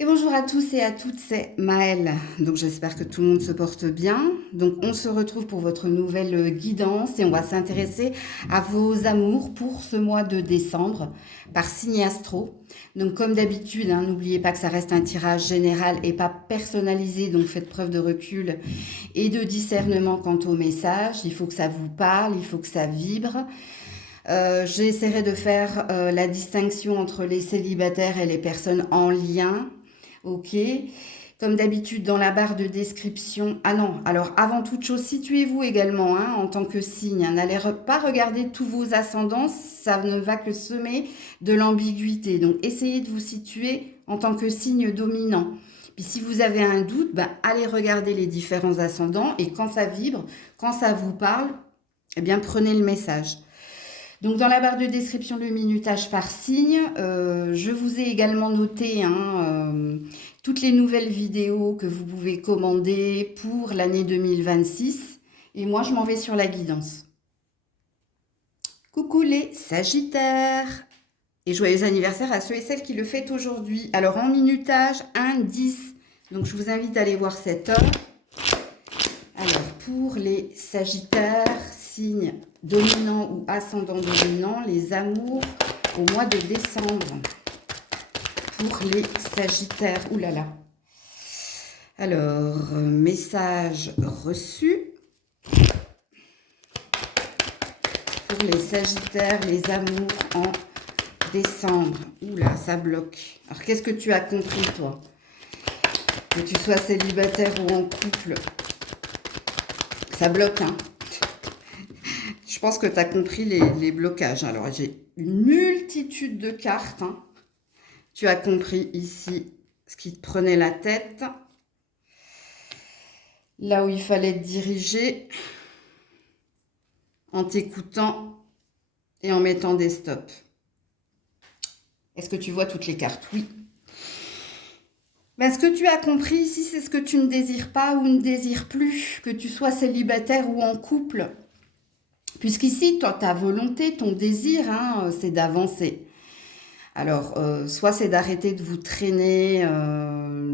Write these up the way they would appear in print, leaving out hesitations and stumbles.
Et bonjour à tous et à toutes, c'est Maëlle. Donc j'espère que tout le monde se porte bien. Donc on se retrouve pour votre nouvelle guidance et on va s'intéresser à vos amours pour ce mois de décembre par signe astro. Donc comme d'habitude, n'oubliez pas que ça reste un tirage général et pas personnalisé, donc faites preuve de recul et de discernement quant au message. Il faut que ça vous parle, il faut que ça vibre. J'essaierai de faire la distinction entre les célibataires et les personnes en lien. Ok. Comme d'habitude, dans la barre de description. Ah non, alors avant toute chose, situez-vous également en tant que signe. N'allez pas regarder tous vos ascendants, ça ne va que semer de l'ambiguïté. Donc essayez de vous situer en tant que signe dominant. Puis si vous avez un doute, allez regarder les différents ascendants et quand ça vibre, quand ça vous parle, eh bien prenez le message. Donc dans la barre de description, le minutage par signe, je vous ai également noté toutes les nouvelles vidéos que vous pouvez commander pour l'année 2026. Et moi, je m'en vais sur la guidance. Coucou les Sagittaires! Et joyeux anniversaire à ceux et celles qui le fêtent aujourd'hui. Alors en minutage, 1-10. Donc je vous invite à aller voir cette heure. Alors pour les Sagittaires, signe dominant ou ascendant dominant, les amours au mois de décembre. Pour les Sagittaires, oulala. Alors, message reçu. Pour les Sagittaires, les amours en décembre. Oula, ça bloque. Alors, qu'est-ce que tu as compris, toi? Que tu sois célibataire ou en couple, ça bloque, Je pense que tu as compris les blocages. Alors, j'ai une multitude de cartes, Tu as compris ici ce qui te prenait la tête. Là où il fallait te diriger en t'écoutant et en mettant des stops. Est-ce que tu vois toutes les cartes? Oui. Ce que tu as compris ici, c'est ce que tu ne désires pas ou ne désires plus, que tu sois célibataire ou en couple. Puisqu'ici, ta volonté, ton désir, c'est d'avancer. Alors, soit c'est d'arrêter de vous traîner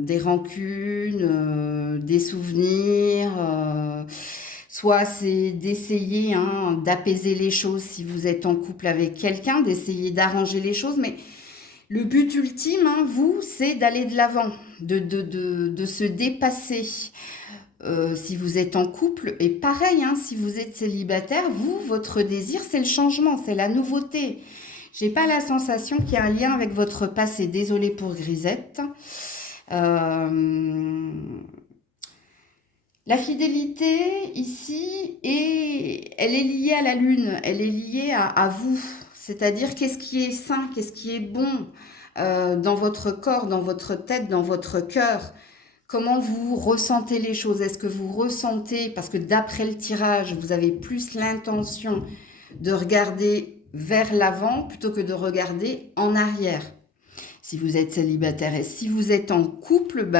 des rancunes, des souvenirs, soit c'est d'essayer d'apaiser les choses si vous êtes en couple avec quelqu'un, d'essayer d'arranger les choses, mais le but ultime, vous, c'est d'aller de l'avant, de se dépasser. Si vous êtes en couple, et pareil, si vous êtes célibataire, vous, votre désir, c'est le changement, c'est la nouveauté. J'ai pas la sensation qu'il y a un lien avec votre passé. Désolée pour Grisette. La fidélité, ici, elle est liée à la lune. Elle est liée à vous. C'est-à-dire, qu'est-ce qui est sain, qu'est-ce qui est bon dans votre corps, dans votre tête, dans votre cœur. Comment vous ressentez les choses? Est-ce que vous ressentez, parce que d'après le tirage, vous avez plus l'intention de regarder vers l'avant plutôt que de regarder en arrière. Si vous êtes célibataire et si vous êtes en couple,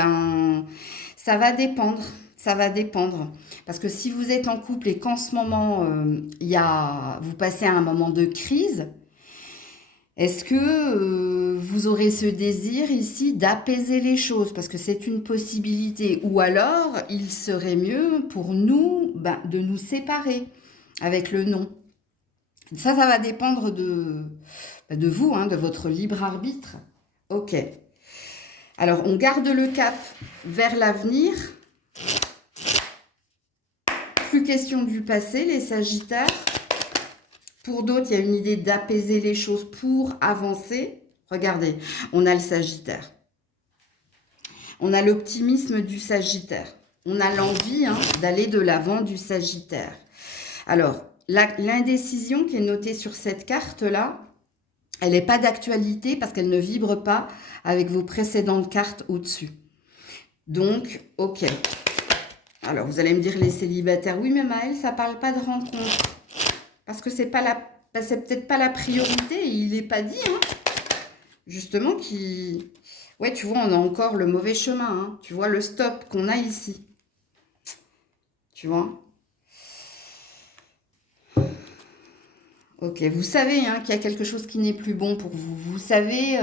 ça va dépendre. Ça va dépendre. Parce que si vous êtes en couple et qu'en ce moment, vous passez à un moment de crise, est-ce que vous aurez ce désir ici d'apaiser les choses? Parce que c'est une possibilité. Ou alors, il serait mieux pour nous de nous séparer avec le non. Ça va dépendre de vous, de votre libre arbitre. Ok. Alors, on garde le cap vers l'avenir. Plus question du passé, les Sagittaires. Pour d'autres, il y a une idée d'apaiser les choses pour avancer. Regardez, on a le Sagittaire. On a l'optimisme du Sagittaire. On a l'envie d'aller de l'avant du Sagittaire. Alors, l'indécision qui est notée sur cette carte-là, elle n'est pas d'actualité parce qu'elle ne vibre pas avec vos précédentes cartes au-dessus. Donc, ok. Alors, vous allez me dire les célibataires, oui, mais Maëlle, ça ne parle pas de rencontre. Parce que c'est peut-être pas la priorité et il n'est pas dit, justement, ouais, tu vois, on a encore le mauvais chemin, Tu vois le stop qu'on a ici. Tu vois? Ok, vous savez qu'il y a quelque chose qui n'est plus bon pour vous. Vous savez,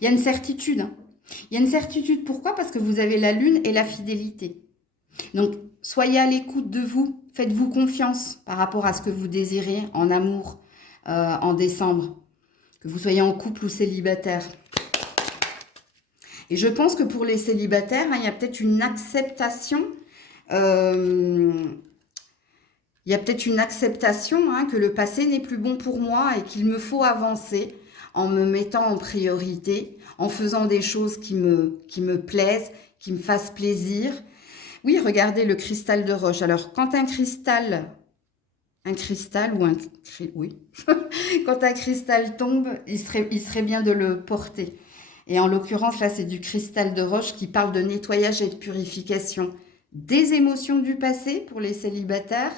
il y a une certitude. Il y a une certitude, pourquoi? Parce que vous avez la lune et la fidélité. Donc, soyez à l'écoute de vous, faites-vous confiance par rapport à ce que vous désirez en amour en décembre, que vous soyez en couple ou célibataire. Et je pense que pour les célibataires, hein, il y a peut-être une acceptation, il y a peut-être une acceptation hein, que le passé n'est plus bon pour moi et qu'il me faut avancer en me mettant en priorité, en faisant des choses qui me plaisent, qui me fassent plaisir. Oui, regardez le cristal de roche. Alors, quand un cristal ou un... Oui. Quand un cristal tombe, il serait bien de le porter. Et en l'occurrence, là, c'est du cristal de roche qui parle de nettoyage et de purification des émotions du passé pour les célibataires.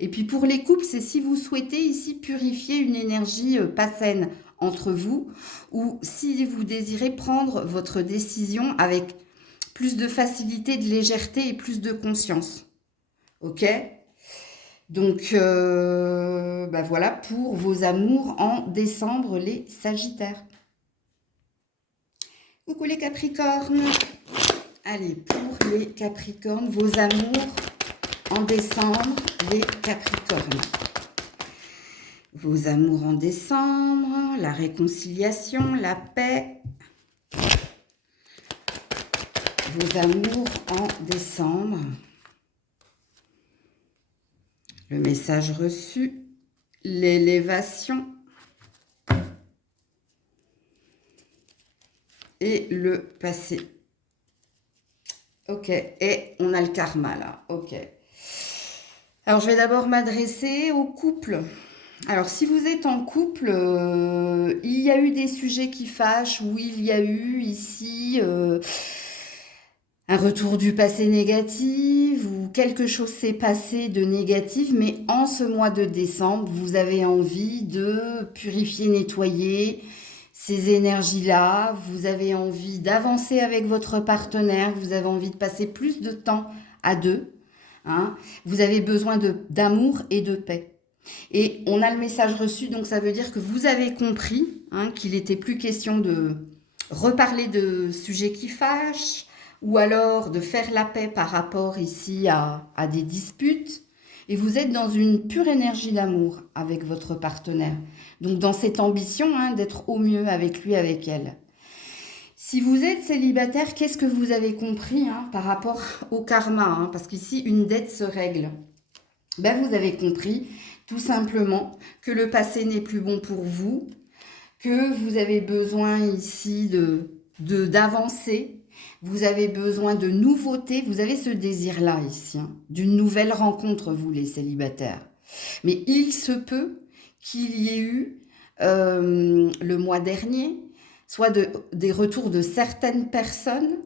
Et puis pour les couples, c'est si vous souhaitez ici purifier une énergie pas saine entre vous ou si vous désirez prendre votre décision avec plus de facilité, de légèreté et plus de conscience. Ok? Donc, bah voilà pour vos amours en décembre, les Sagittaires. Coucou les Capricornes. Allez, pour les Capricornes, vos amours en décembre, les Capricornes. Vos amours en décembre, la réconciliation, la paix. Vos amours en décembre. Le message reçu, l'élévation et le passé. Ok, et on a le karma là, ok. Alors je vais d'abord m'adresser au couple. Alors si vous êtes en couple, il y a eu des sujets qui fâchent, oui il y a eu ici un retour du passé négatif ou quelque chose s'est passé de négatif, mais en ce mois de décembre, vous avez envie de purifier, nettoyer ces énergies-là, vous avez envie d'avancer avec votre partenaire, vous avez envie de passer plus de temps à deux, hein, vous avez besoin d'amour et de paix. Et on a le message reçu, donc ça veut dire que vous avez compris hein, qu'il n'était plus question de reparler de sujets qui fâchent, ou alors de faire la paix par rapport ici à des disputes. Et vous êtes dans une pure énergie d'amour avec votre partenaire. Donc dans cette ambition hein, d'être au mieux avec lui, avec elle. Si vous êtes célibataire, qu'est-ce que vous avez compris hein, par rapport au karma hein, parce qu'ici, une dette se règle. Ben, vous avez compris tout simplement que le passé n'est plus bon pour vous, que vous avez besoin ici d'avancer, vous avez besoin de nouveautés, vous avez ce désir-là ici, hein, d'une nouvelle rencontre, vous les célibataires. Mais il se peut qu'il y ait eu le mois dernier, soit des retours de certaines personnes.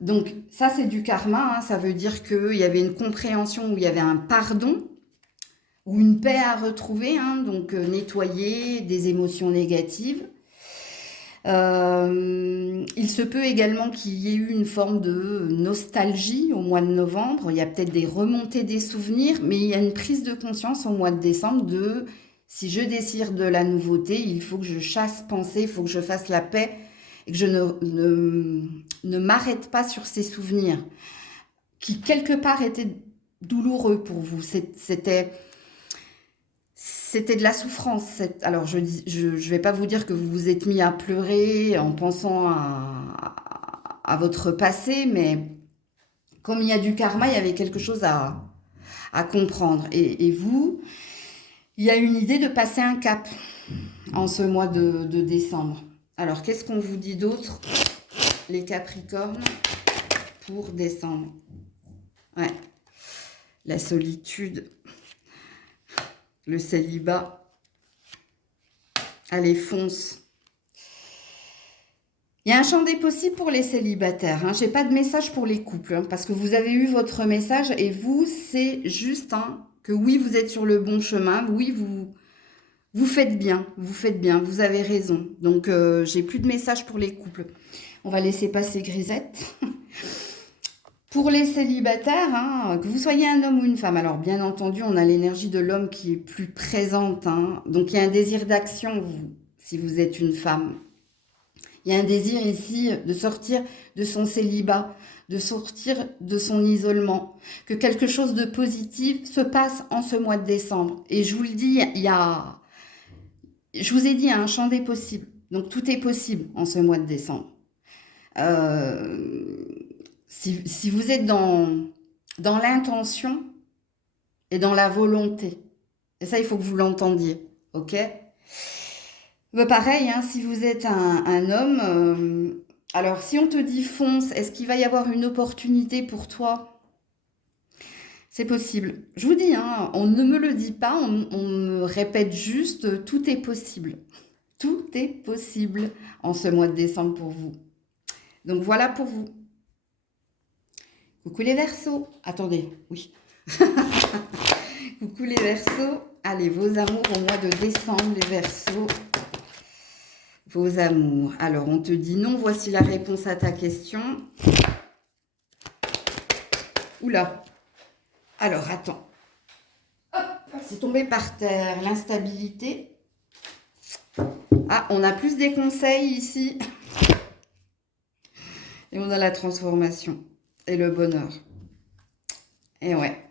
Donc ça c'est du karma, hein, ça veut dire qu'il y avait une compréhension, où il y avait un pardon, ou une paix à retrouver, hein, donc nettoyer des émotions négatives. Il se peut également qu'il y ait eu une forme de nostalgie au mois de novembre. Il y a peut-être des remontées des souvenirs, mais il y a une prise de conscience au mois de décembre de si je désire de la nouveauté, il faut que je chasse pensée, il faut que je fasse la paix et que je ne m'arrête pas sur ces souvenirs qui quelque part étaient douloureux pour vous. C'était de la souffrance. Alors, je vais pas vous dire que vous vous êtes mis à pleurer en pensant à votre passé, mais comme il y a du karma, il y avait quelque chose à comprendre. Et vous, il y a une idée de passer un cap en ce mois de décembre. Alors, qu'est-ce qu'on vous dit d'autre, les Capricornes, pour décembre? Ouais, la solitude, le célibat. Allez, fonce. Il y a un champ des possibles pour les célibataires. Hein. Je n'ai pas de message pour les couples, hein, parce que vous avez eu votre message et vous, c'est juste hein, que oui, vous êtes sur le bon chemin. Oui, vous faites bien, vous avez raison. Donc, j'ai plus de message pour les couples. On va laisser passer Grisette. Pour les célibataires, hein, que vous soyez un homme ou une femme, alors bien entendu, on a l'énergie de l'homme qui est plus présente. Hein, donc, il y a un désir d'action, si vous êtes une femme. Il y a un désir ici de sortir de son célibat, de sortir de son isolement, que quelque chose de positif se passe en ce mois de décembre. Et je vous le dis, je vous ai dit, un champ des possibles. Donc tout est possible en ce mois de décembre. Euh, si vous êtes dans l'intention et dans la volonté, et ça il faut que vous l'entendiez, ok? Bah, pareil, hein, si vous êtes un homme, alors si on te dit fonce, est-ce qu'il va y avoir une opportunité pour toi? C'est possible. Je vous dis, hein, on ne me le dit pas, on me répète juste, tout est possible. Tout est possible en ce mois de décembre pour vous. Donc voilà pour vous. Coucou les Verseaux. Attendez, oui. Coucou les Verseaux. Allez, vos amours au mois de décembre, les Verseaux. Vos amours. Alors, on te dit non, voici la réponse à ta question. Oula. Alors, attends. Hop, c'est tombé par terre. L'instabilité. Ah, on a plus des conseils ici. Et on a la transformation. Et le bonheur. Et ouais.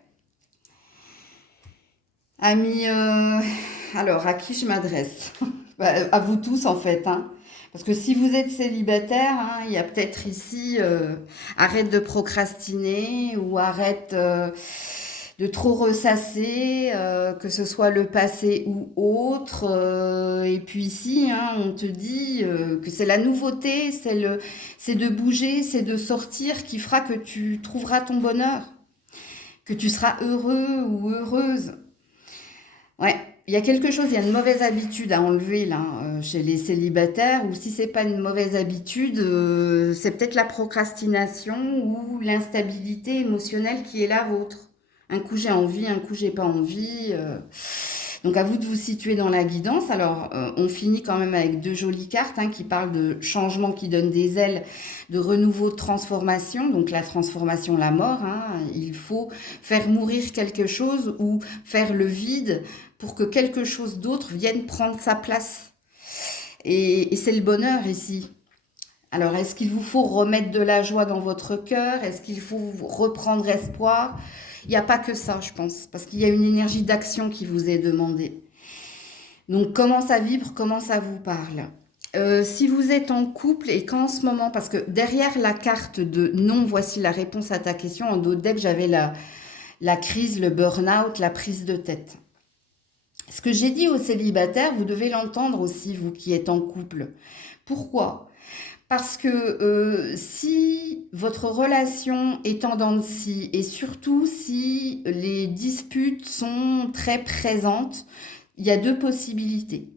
Amis, alors, à qui je m'adresse? Bah, à vous tous, en fait, hein. Parce que si vous êtes célibataire, hein, il y a peut-être ici, arrête de procrastiner ou arrête de trop ressasser, que ce soit le passé ou autre. Et puis ici, hein, on te dit que c'est la nouveauté, c'est de bouger, c'est de sortir qui fera que tu trouveras ton bonheur, que tu seras heureux ou heureuse. Ouais, il y a quelque chose, il y a une mauvaise habitude à enlever là, chez les célibataires, ou si c'est pas une mauvaise habitude, c'est peut-être la procrastination ou l'instabilité émotionnelle qui est la vôtre. Un coup j'ai envie, un coup j'ai pas envie. Donc à vous de vous situer dans la guidance. Alors on finit quand même avec deux jolies cartes hein, qui parlent de changement qui donne des ailes, de renouveau, de transformation. Donc la transformation, la mort. Hein, il faut faire mourir quelque chose ou faire le vide pour que quelque chose d'autre vienne prendre sa place. Et c'est le bonheur ici. Alors, est-ce qu'il vous faut remettre de la joie dans votre cœur? Est-ce qu'il faut reprendre espoir? Il n'y a pas que ça, je pense, parce qu'il y a une énergie d'action qui vous est demandée. Donc, comment ça vibre, comment ça vous parle? Si vous êtes en couple et qu'en ce moment, parce que derrière la carte de non, voici la réponse à ta question, en dos de deck, j'avais la crise, le burn-out, la prise de tête. Ce que j'ai dit aux célibataires, vous devez l'entendre aussi, vous qui êtes en couple. Pourquoi? Parce que si votre relation est en dents de scie et surtout si les disputes sont très présentes, il y a deux possibilités.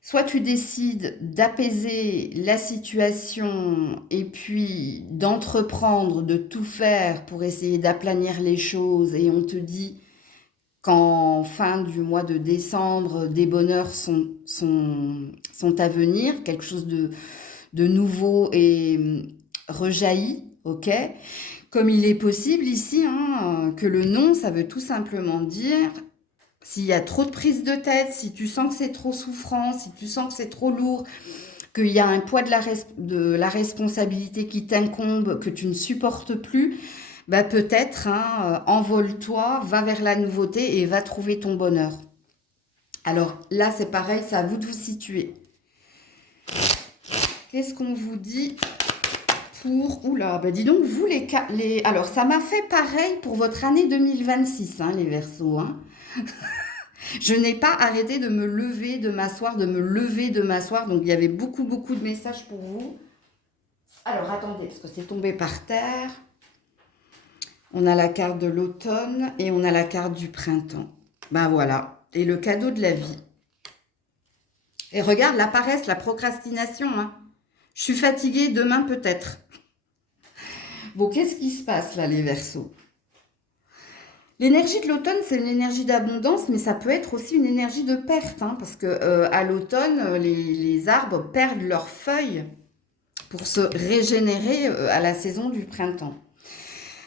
Soit tu décides d'apaiser la situation et puis d'entreprendre, de tout faire pour essayer d'aplanir les choses et on te dit qu'en fin du mois de décembre, des bonheurs sont à venir, quelque chose de nouveau et rejaillit, ok? Comme il est possible ici, hein, que le non, ça veut tout simplement dire, s'il y a trop de prise de tête, si tu sens que c'est trop souffrant, si tu sens que c'est trop lourd, qu'il y a un poids de la responsabilité qui t'incombe, que tu ne supportes plus, bah peut-être, hein, envole-toi, va vers la nouveauté et va trouver ton bonheur. Alors là, c'est pareil, c'est à vous de vous situer. Qu'est-ce qu'on vous dit pour... Oula, bah dis donc, vous les... Alors, ça m'a fait pareil pour votre année 2026, hein, les Verseaux. Hein. Je n'ai pas arrêté de me lever, de m'asseoir, de me lever, de m'asseoir. Donc, il y avait beaucoup, beaucoup de messages pour vous. Alors, attendez, parce que c'est tombé par terre. On a la carte de l'automne et on a la carte du printemps. Ben voilà. Et le cadeau de la vie. Et regarde, la paresse, la procrastination. Hein. Je suis fatiguée, demain peut-être. Bon, qu'est-ce qui se passe là, les Verseaux? L'énergie de l'automne, c'est une énergie d'abondance, mais ça peut être aussi une énergie de perte. Hein, parce que à l'automne, les arbres perdent leurs feuilles pour se régénérer à la saison du printemps.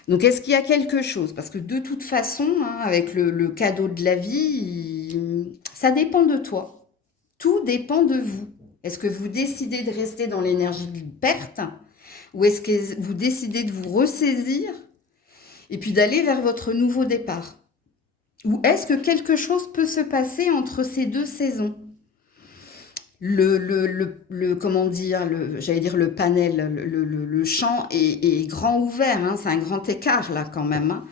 Donc, est-ce qu'il y a quelque chose? Parce que de toute façon, hein, avec le cadeau de la vie, ça dépend de toi. Tout dépend de vous. Est-ce que vous décidez de rester dans l'énergie de perte ou est-ce que vous décidez de vous ressaisir et puis d'aller vers votre nouveau départ? Ou est-ce que quelque chose peut se passer entre ces deux saisons? Comment dire, j'allais dire le panel, le champ est grand ouvert, hein, c'est un grand écart là quand même, hein.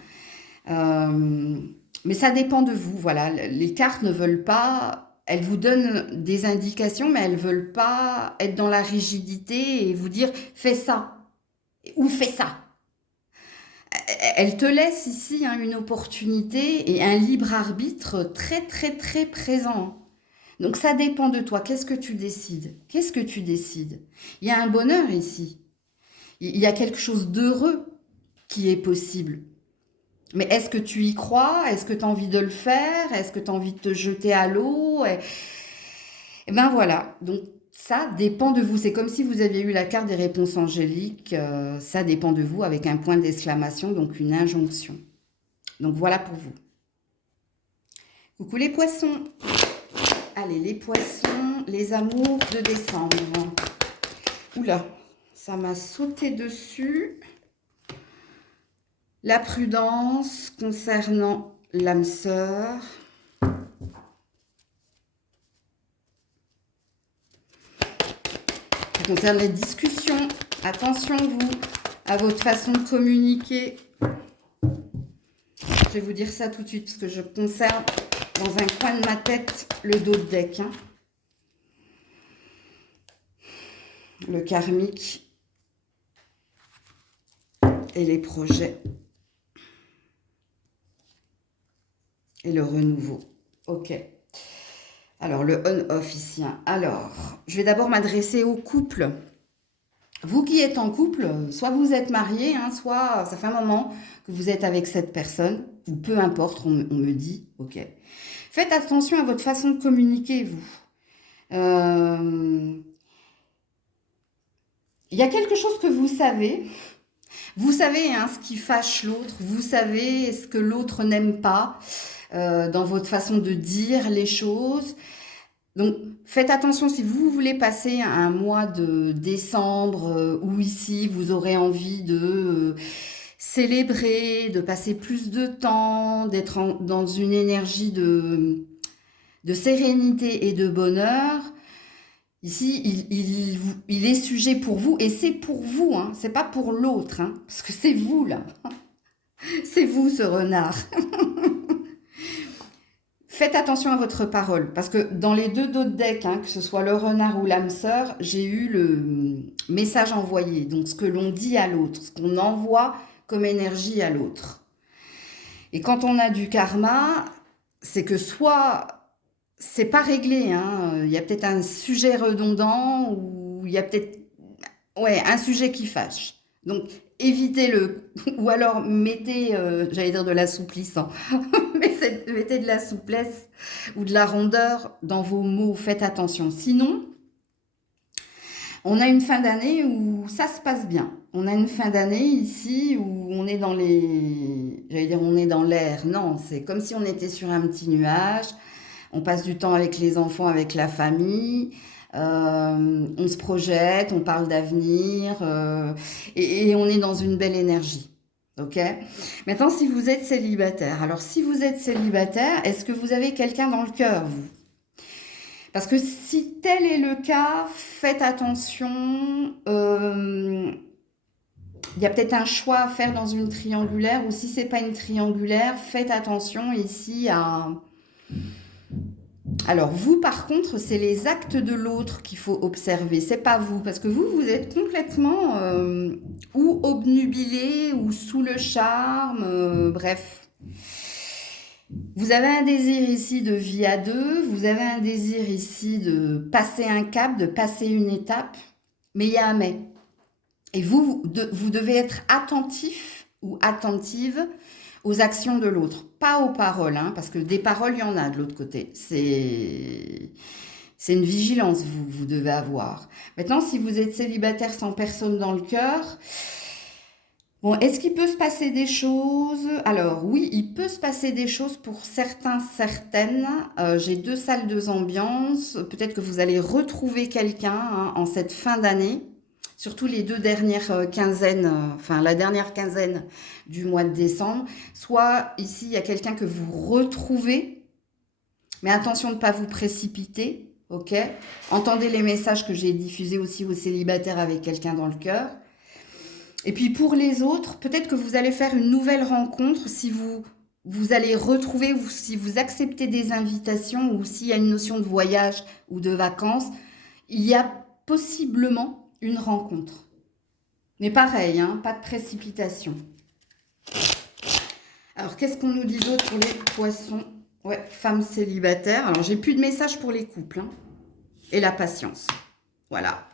Euh, mais ça dépend de vous, voilà. Les cartes ne veulent pas, elles vous donnent des indications, mais elles veulent pas être dans la rigidité et vous dire fais ça ou fais ça. Elles te laissent ici, hein, une opportunité et un libre arbitre très très très présent. Donc ça dépend de toi. Qu'est-ce que tu décides? Qu'est-ce que tu décides? Il y a un bonheur ici. Il y a quelque chose d'heureux qui est possible. Mais est-ce que tu y crois? Est-ce que tu as envie de le faire? Est-ce que tu as envie de te jeter à l'eau? Et ben voilà. Donc ça dépend de vous. C'est comme si vous aviez eu la carte des réponses angéliques. Ça dépend de vous avec un point d'exclamation, donc une injonction. Donc voilà pour vous. Coucou les poissons. Allez, les poissons, les amours de décembre. Oula, ça m'a sauté dessus. La prudence concernant l'âme sœur. Ça concerne les discussions. Attention, vous, à votre façon de communiquer. Je vais vous dire ça tout de suite parce que je conserve dans un coin de ma tête le dos de deck, hein. Le karmique et les projets et le renouveau. Ok. Alors, le on-off ici, hein. Alors, je vais d'abord m'adresser au couple. Vous qui êtes en couple, soit vous êtes marié, hein, soit ça fait un moment que vous êtes avec cette personne, ou peu importe, on me dit, ok. Faites attention à votre façon de communiquer, vous. Il y a quelque chose que vous savez. Vous savez, hein, ce qui fâche l'autre. Vous savez ce que l'autre n'aime pas dans votre façon de dire les choses. Donc, faites attention si vous voulez passer un mois de décembre où ici, vous aurez envie de célébrer, de passer plus de temps, d'être dans une énergie de sérénité et de bonheur. Ici, il est sujet pour vous et c'est pour vous, hein, c'est pas pour l'autre, hein, parce que c'est vous là, c'est vous ce renard. Faites attention à votre parole, parce que dans les deux dos de deck, hein, que ce soit le renard ou l'âme sœur, j'ai eu le message envoyé, donc ce que l'on dit à l'autre, ce qu'on envoie comme énergie à l'autre. Et quand on a du karma, c'est que soit c'est pas réglé, hein, il y a peut-être un sujet redondant ou il y a peut-être un sujet qui fâche. Donc évitez-le ou alors mettez, j'allais dire de l'assouplissant, mettez de la souplesse ou de la rondeur dans vos mots, faites attention. Sinon, on a une fin d'année où ça se passe bien. On a une fin d'année ici où on est dans j'allais dire on est dans l'air. Non, c'est comme si on était sur un petit nuage. On passe du temps avec les enfants, avec la famille. On se projette, on parle d'avenir et on est dans une belle énergie. Ok. Maintenant, si vous êtes célibataire, alors si vous êtes célibataire, est-ce que vous avez quelqu'un dans le cœur, vous? Parce que si tel est le cas, faites attention. Il y a peut-être un choix à faire dans une triangulaire, ou si c'est pas une triangulaire, faites attention ici à... Alors vous, par contre, c'est les actes de l'autre qu'il faut observer, c'est pas vous, parce que vous êtes complètement ou obnubilé ou sous le charme, bref. Vous avez un désir ici de vie à deux, vous avez un désir ici de passer un cap, de passer une étape, mais il y a un mais. Et vous devez être attentif ou attentive aux actions de l'autre, pas aux paroles, hein, parce que des paroles, il y en a de l'autre côté. C'est une vigilance que vous devez avoir. Maintenant, si vous êtes célibataire sans personne dans le cœur, Bon, est-ce qu'il peut se passer des choses? Alors oui, il peut se passer des choses pour certains, certaines. J'ai deux salles, deux ambiances. Peut-être que vous allez retrouver quelqu'un hein, en cette fin d'année, surtout les deux dernières quinzaines, enfin la dernière quinzaine du mois de décembre. Soit ici, il y a quelqu'un que vous retrouvez, mais attention de ne pas vous précipiter, ok? Entendez les messages que j'ai diffusés aussi aux célibataires avec quelqu'un dans le cœur. Et puis pour les autres, peut-être que vous allez faire une nouvelle rencontre si vous allez retrouver ou si vous acceptez des invitations ou s'il y a une notion de voyage ou de vacances, il y a possiblement une rencontre. Mais pareil, hein, pas de précipitation. Alors, qu'est-ce qu'on nous dit d'autre pour les poissons? Ouais, femmes célibataires. Alors, j'ai plus de messages pour les couples. Hein, et la patience. Voilà.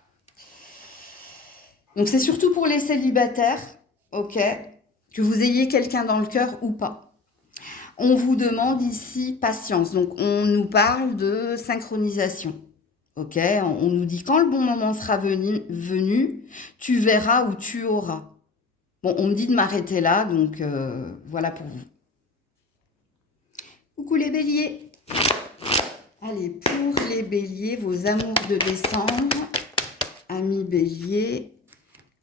Donc, c'est surtout pour les célibataires, ok, que vous ayez quelqu'un dans le cœur ou pas. On vous demande ici patience. Donc, on nous parle de synchronisation. Ok, on nous dit quand le bon moment sera venu, tu verras ou tu auras. Bon, on me dit de m'arrêter là, donc voilà pour vous. Coucou les béliers. Allez, pour les béliers, vos amours de décembre, amis béliers.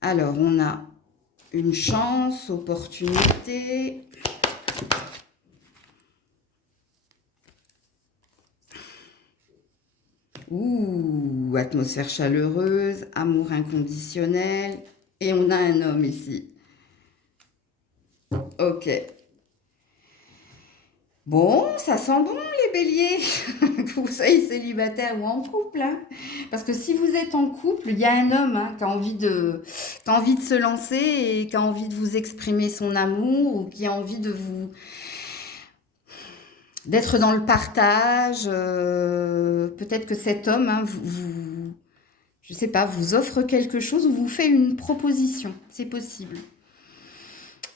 Alors, on a une chance, opportunité. Ouh, atmosphère chaleureuse, amour inconditionnel. Et on a un homme ici. Ok. Bon, ça sent bon les béliers, que vous soyez célibataire ou en couple. Hein. Parce que si vous êtes en couple, il y a un homme hein, qui a envie de se lancer et qui a envie de vous exprimer son amour ou qui a envie d'être dans le partage. Peut-être que cet homme, hein, je sais pas, vous offre quelque chose ou vous fait une proposition. C'est possible.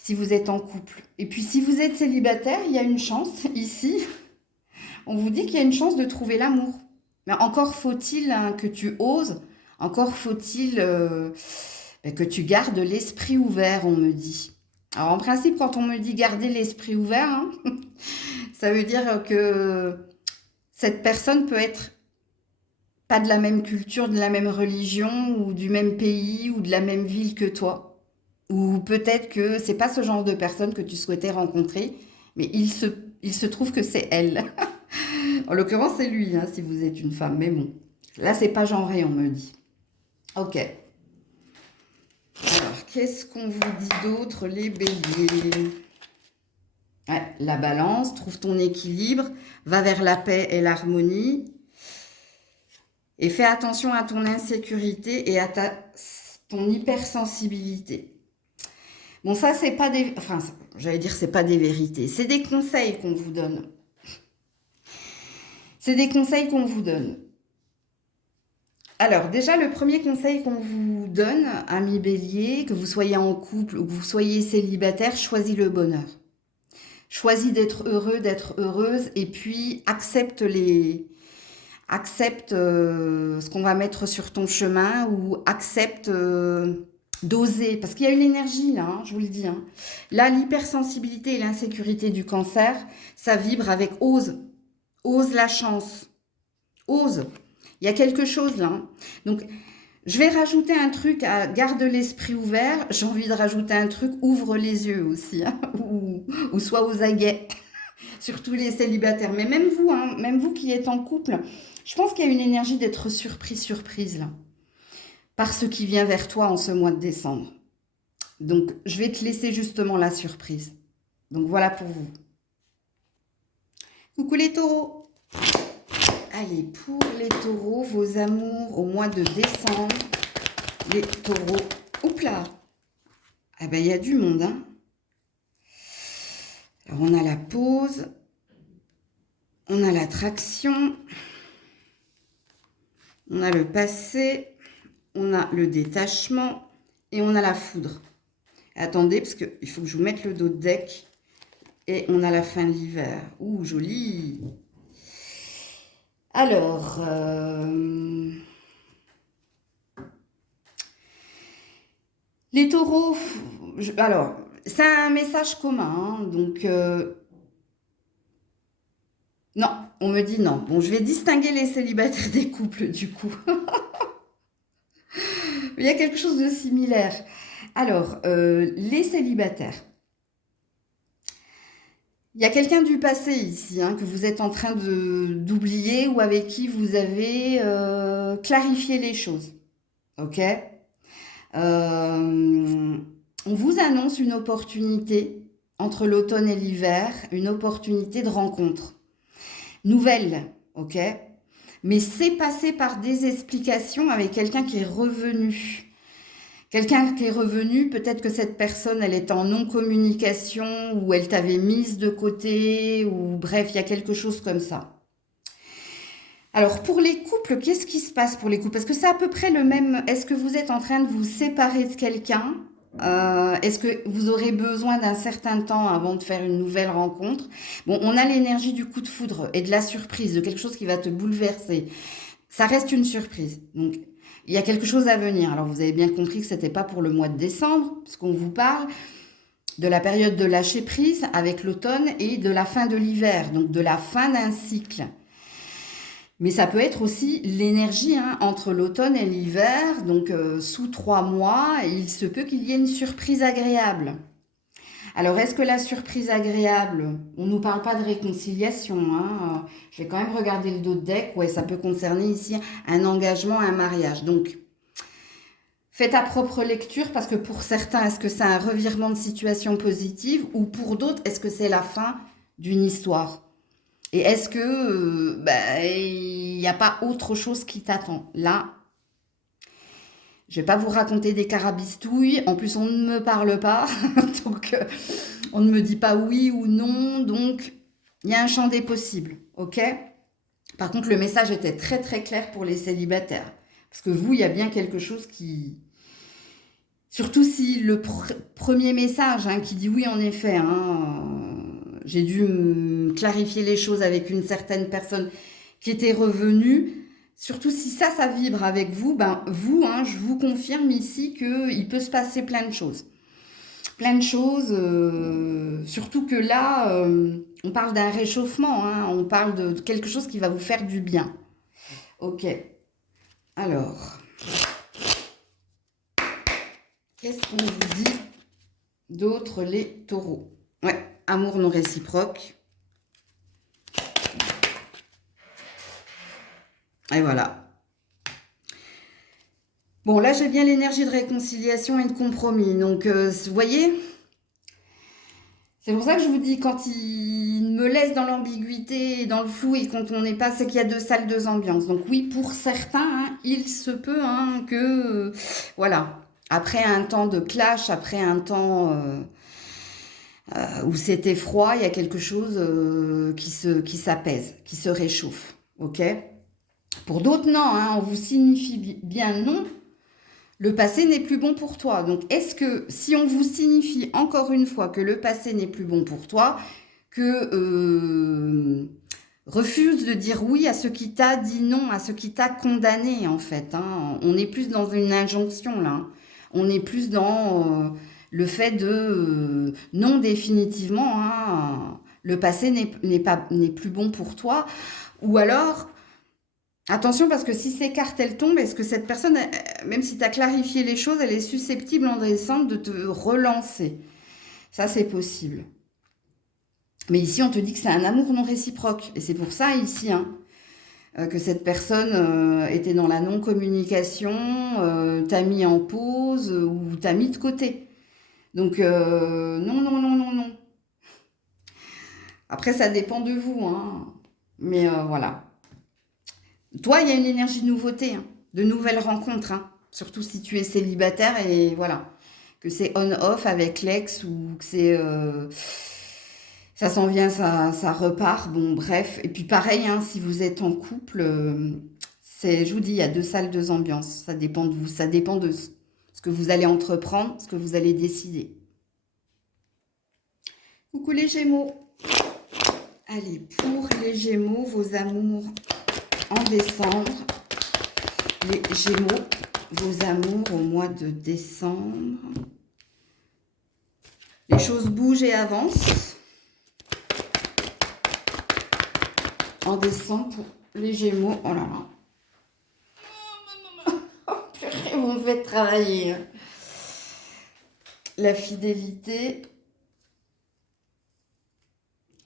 Si vous êtes en couple. Et puis si vous êtes célibataire, il y a une chance ici. On vous dit qu'il y a une chance de trouver l'amour. Mais encore faut-il hein, que tu oses, encore faut-il que tu gardes l'esprit ouvert, on me dit. Alors en principe, quand on me dit garder l'esprit ouvert, hein, ça veut dire que cette personne peut être pas de la même culture, de la même religion, ou du même pays, ou de la même ville que toi. Ou peut-être que c'est pas ce genre de personne que tu souhaitais rencontrer, mais il se trouve que c'est elle. En l'occurrence, c'est lui, hein, si vous êtes une femme. Mais bon, là, c'est pas genré, on me dit. Ok. Alors, qu'est-ce qu'on vous dit d'autre, les béliers? Ouais, la balance, trouve ton équilibre, va vers la paix et l'harmonie. Et fais attention à ton insécurité et à ton hypersensibilité. Bon, ça, c'est pas des... Enfin, j'allais dire, c'est pas des vérités. C'est des conseils qu'on vous donne. C'est des conseils qu'on vous donne. Alors, déjà, le premier conseil qu'on vous donne, amis bélier, que vous soyez en couple ou que vous soyez célibataire, choisis le bonheur. Choisis d'être heureux, d'être heureuse, et puis accepte ce qu'on va mettre sur ton chemin ou accepte d'oser, parce qu'il y a une énergie là, hein, je vous le dis. Hein. Là, l'hypersensibilité et l'insécurité du cancer, ça vibre avec ose, ose la chance, ose. Il y a quelque chose là. Hein. Donc, je vais rajouter un truc à garde l'esprit ouvert. J'ai envie de rajouter un truc, ouvre les yeux aussi, hein, ou soit aux aguets, surtout les célibataires. Mais même vous qui êtes en couple, je pense qu'il y a une énergie d'être surprise là, par ce qui vient vers toi en ce mois de décembre. Donc, je vais te laisser justement la surprise. Donc, voilà pour vous. Coucou les taureaux. Allez, pour les taureaux, vos amours au mois de décembre. Les taureaux. Oups là. Ah ben, il y a du monde, hein. Alors, on a la pause. On a l'attraction. On a le passé. On a le détachement. Et on a la foudre. Attendez, parce qu'il faut que je vous mette le dos de deck. Et on a la fin de l'hiver. Ouh, joli. Alors, Les taureaux, alors, c'est un message commun, hein, donc non, on me dit non. Bon, je vais distinguer les célibataires des couples, du coup. Il y a quelque chose de similaire. Alors, les célibataires. Il y a quelqu'un du passé ici, hein, que vous êtes en train d'oublier ou avec qui vous avez clarifié les choses. Ok? Euh, on vous annonce une opportunité entre l'automne et l'hiver, une opportunité de rencontre. Nouvelle, ok? Mais c'est passé par des explications avec quelqu'un qui est revenu. Quelqu'un qui est revenu, peut-être que cette personne, elle est en non-communication ou elle t'avait mise de côté ou bref, il y a quelque chose comme ça. Alors pour les couples, qu'est-ce qui se passe pour les couples? Parce que c'est à peu près le même. Est-ce que vous êtes en train de vous séparer de quelqu'un? Est-ce que vous aurez besoin d'un certain temps avant de faire une nouvelle rencontre? Bon, on a l'énergie du coup de foudre et de la surprise, de quelque chose qui va te bouleverser. Ça reste une surprise. Donc, il y a quelque chose à venir. Alors, vous avez bien compris que ce n'était pas pour le mois de décembre, puisqu'on vous parle de la période de lâcher prise avec l'automne et de la fin de l'hiver, donc de la fin d'un cycle. Mais ça peut être aussi l'énergie hein, entre l'automne et l'hiver, donc sous 3 mois, il se peut qu'il y ait une surprise agréable. Alors, est-ce que la surprise agréable, on ne nous parle pas de réconciliation, hein, je vais quand même regarder le dos de deck, ouais, ça peut concerner ici un engagement, un mariage. Donc, fais ta propre lecture parce que pour certains, est-ce que c'est un revirement de situation positive ou pour d'autres, est-ce que c'est la fin d'une histoire? Et est-ce que il n'y a pas autre chose qui t'attend? Là, je vais pas vous raconter des carabistouilles. En plus, on ne me parle pas, donc on ne me dit pas oui ou non. Donc, il y a un champ des possibles, ok? Par contre, le message était très très clair pour les célibataires, parce que vous, il y a bien quelque chose qui, surtout si le premier message hein, qui dit oui en effet, hein, j'ai dû clarifier les choses avec une certaine personne qui était revenue. Surtout si ça vibre avec vous, ben vous, hein, je vous confirme ici qu'il peut se passer plein de choses. Plein de choses, surtout que là, on parle d'un réchauffement, hein, on parle de quelque chose qui va vous faire du bien. Ok, alors, qu'est-ce qu'on vous dit d'autre les taureaux? Ouais, amour non réciproque. Et voilà. Bon, là, j'ai bien l'énergie de réconciliation et de compromis. Donc, vous voyez, c'est pour ça que je vous dis, quand il me laisse dans l'ambiguïté et dans le flou et quand on n'est pas, c'est qu'il y a 2 salles, 2 ambiances. Donc oui, pour certains, hein, il se peut hein, que, voilà, après un temps de clash, après un temps où c'était froid, il y a quelque chose qui s'apaise, qui se réchauffe. Ok? Pour d'autres, non, hein, on vous signifie bien non. Le passé n'est plus bon pour toi. Donc, est-ce que si on vous signifie encore une fois que le passé n'est plus bon pour toi, que refuse de dire oui à ce qui t'a dit non, à ce qui t'a condamné en fait. Hein. On est plus dans une injonction là. On est plus dans le fait de non définitivement. Hein, le passé n'est plus bon pour toi. Ou alors attention parce que si ces cartes elles tombent, est-ce que cette personne, même si tu as clarifié les choses, elle est susceptible en descente de te relancer? Ça c'est possible. Mais ici on te dit que c'est un amour non réciproque. Et c'est pour ça ici hein, que cette personne était dans la non-communication, t'a mis en pause ou t'a mis de côté. Donc non, non, non, non, non. Après ça dépend de vous. Hein. Mais voilà. Toi, il y a une énergie de nouveauté, hein, de nouvelles rencontres, hein, surtout si tu es célibataire et voilà, que c'est on-off avec l'ex ou que c'est ça s'en vient, ça repart. Bon, bref. Et puis pareil, hein, si vous êtes en couple, je vous dis, il y a 2 salles, 2 ambiances. Ça dépend de vous, ça dépend de ce que vous allez entreprendre, ce que vous allez décider. Coucou les Gémeaux. Allez, pour les Gémeaux, vos amours en décembre, les Gémeaux. vos amours au mois de décembre. Les choses bougent et avancent. En décembre pour les Gémeaux. Oh là là. Oh purée, vous me faites travailler. La fidélité,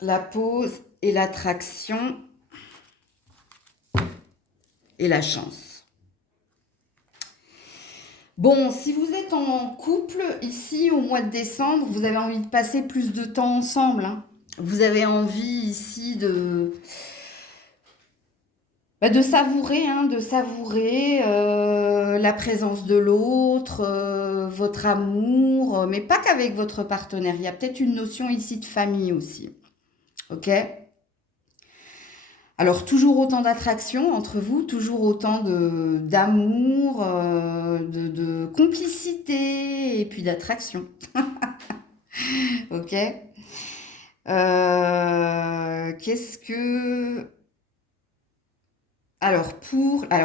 la pause et l'attraction et la chance. Bon, si vous êtes en couple, ici, au mois de décembre, vous avez envie de passer plus de temps ensemble, hein. Vous avez envie ici de savourer, hein, la présence de l'autre, votre amour, mais pas qu'avec votre partenaire. Il y a peut-être une notion ici de famille aussi. Ok? Alors, toujours autant d'attraction entre vous, toujours autant d'amour, de complicité et puis d'attraction. Ok? Qu'est-ce que... Alors,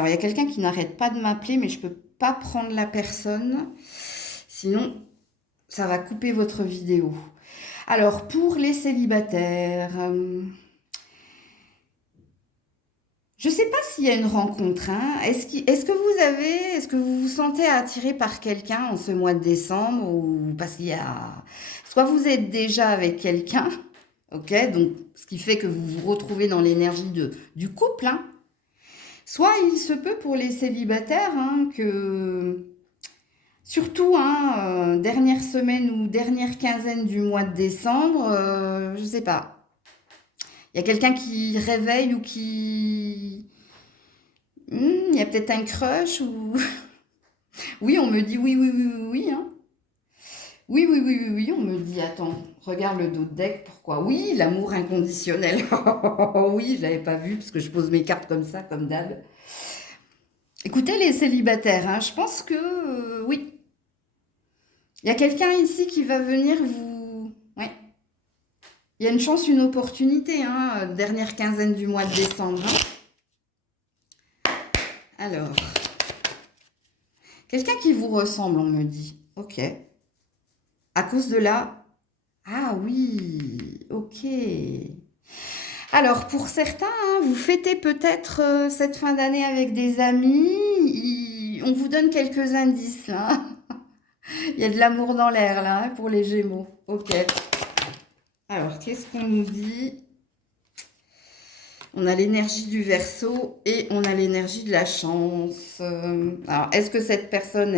il y a quelqu'un qui n'arrête pas de m'appeler, mais je ne peux pas prendre la personne. Sinon, ça va couper votre vidéo. Alors, pour les célibataires... je ne sais pas s'il y a une rencontre, hein. Est-ce que vous vous sentez attiré par quelqu'un en ce mois de décembre ou parce qu'il y a, soit vous êtes déjà avec quelqu'un, ok, donc ce qui fait que vous vous retrouvez dans l'énergie du couple, hein. Soit il se peut pour les célibataires, hein, que surtout, hein, dernière semaine ou dernière quinzaine du mois de décembre, je ne sais pas. Il y a quelqu'un qui réveille ou qui... il y a peut-être un crush ou... Oui, on me dit oui, oui, oui, oui, oui, hein. Oui, oui, oui, oui, oui, on me dit, attends, regarde le dos de deck, pourquoi? Oui, l'amour inconditionnel. Oui, je l'avais pas vu parce que je pose mes cartes comme ça, comme d'hab. Écoutez, les célibataires, hein, je pense que oui. Il y a quelqu'un ici qui va venir vous... Ouais. Il y a une chance, une opportunité, hein, dernière quinzaine du mois de décembre, hein. Alors, quelqu'un qui vous ressemble, on me dit. Ok. À cause de la... Ah oui, ok. Alors, pour certains, hein, vous fêtez peut-être cette fin d'année avec des amis. On vous donne quelques indices, là. Il y a de l'amour dans l'air, là, hein, pour les Gémeaux. Ok. Alors, qu'est-ce qu'on nous dit? On a l'énergie du Verseau et on a l'énergie de la chance. Alors, est-ce que cette personne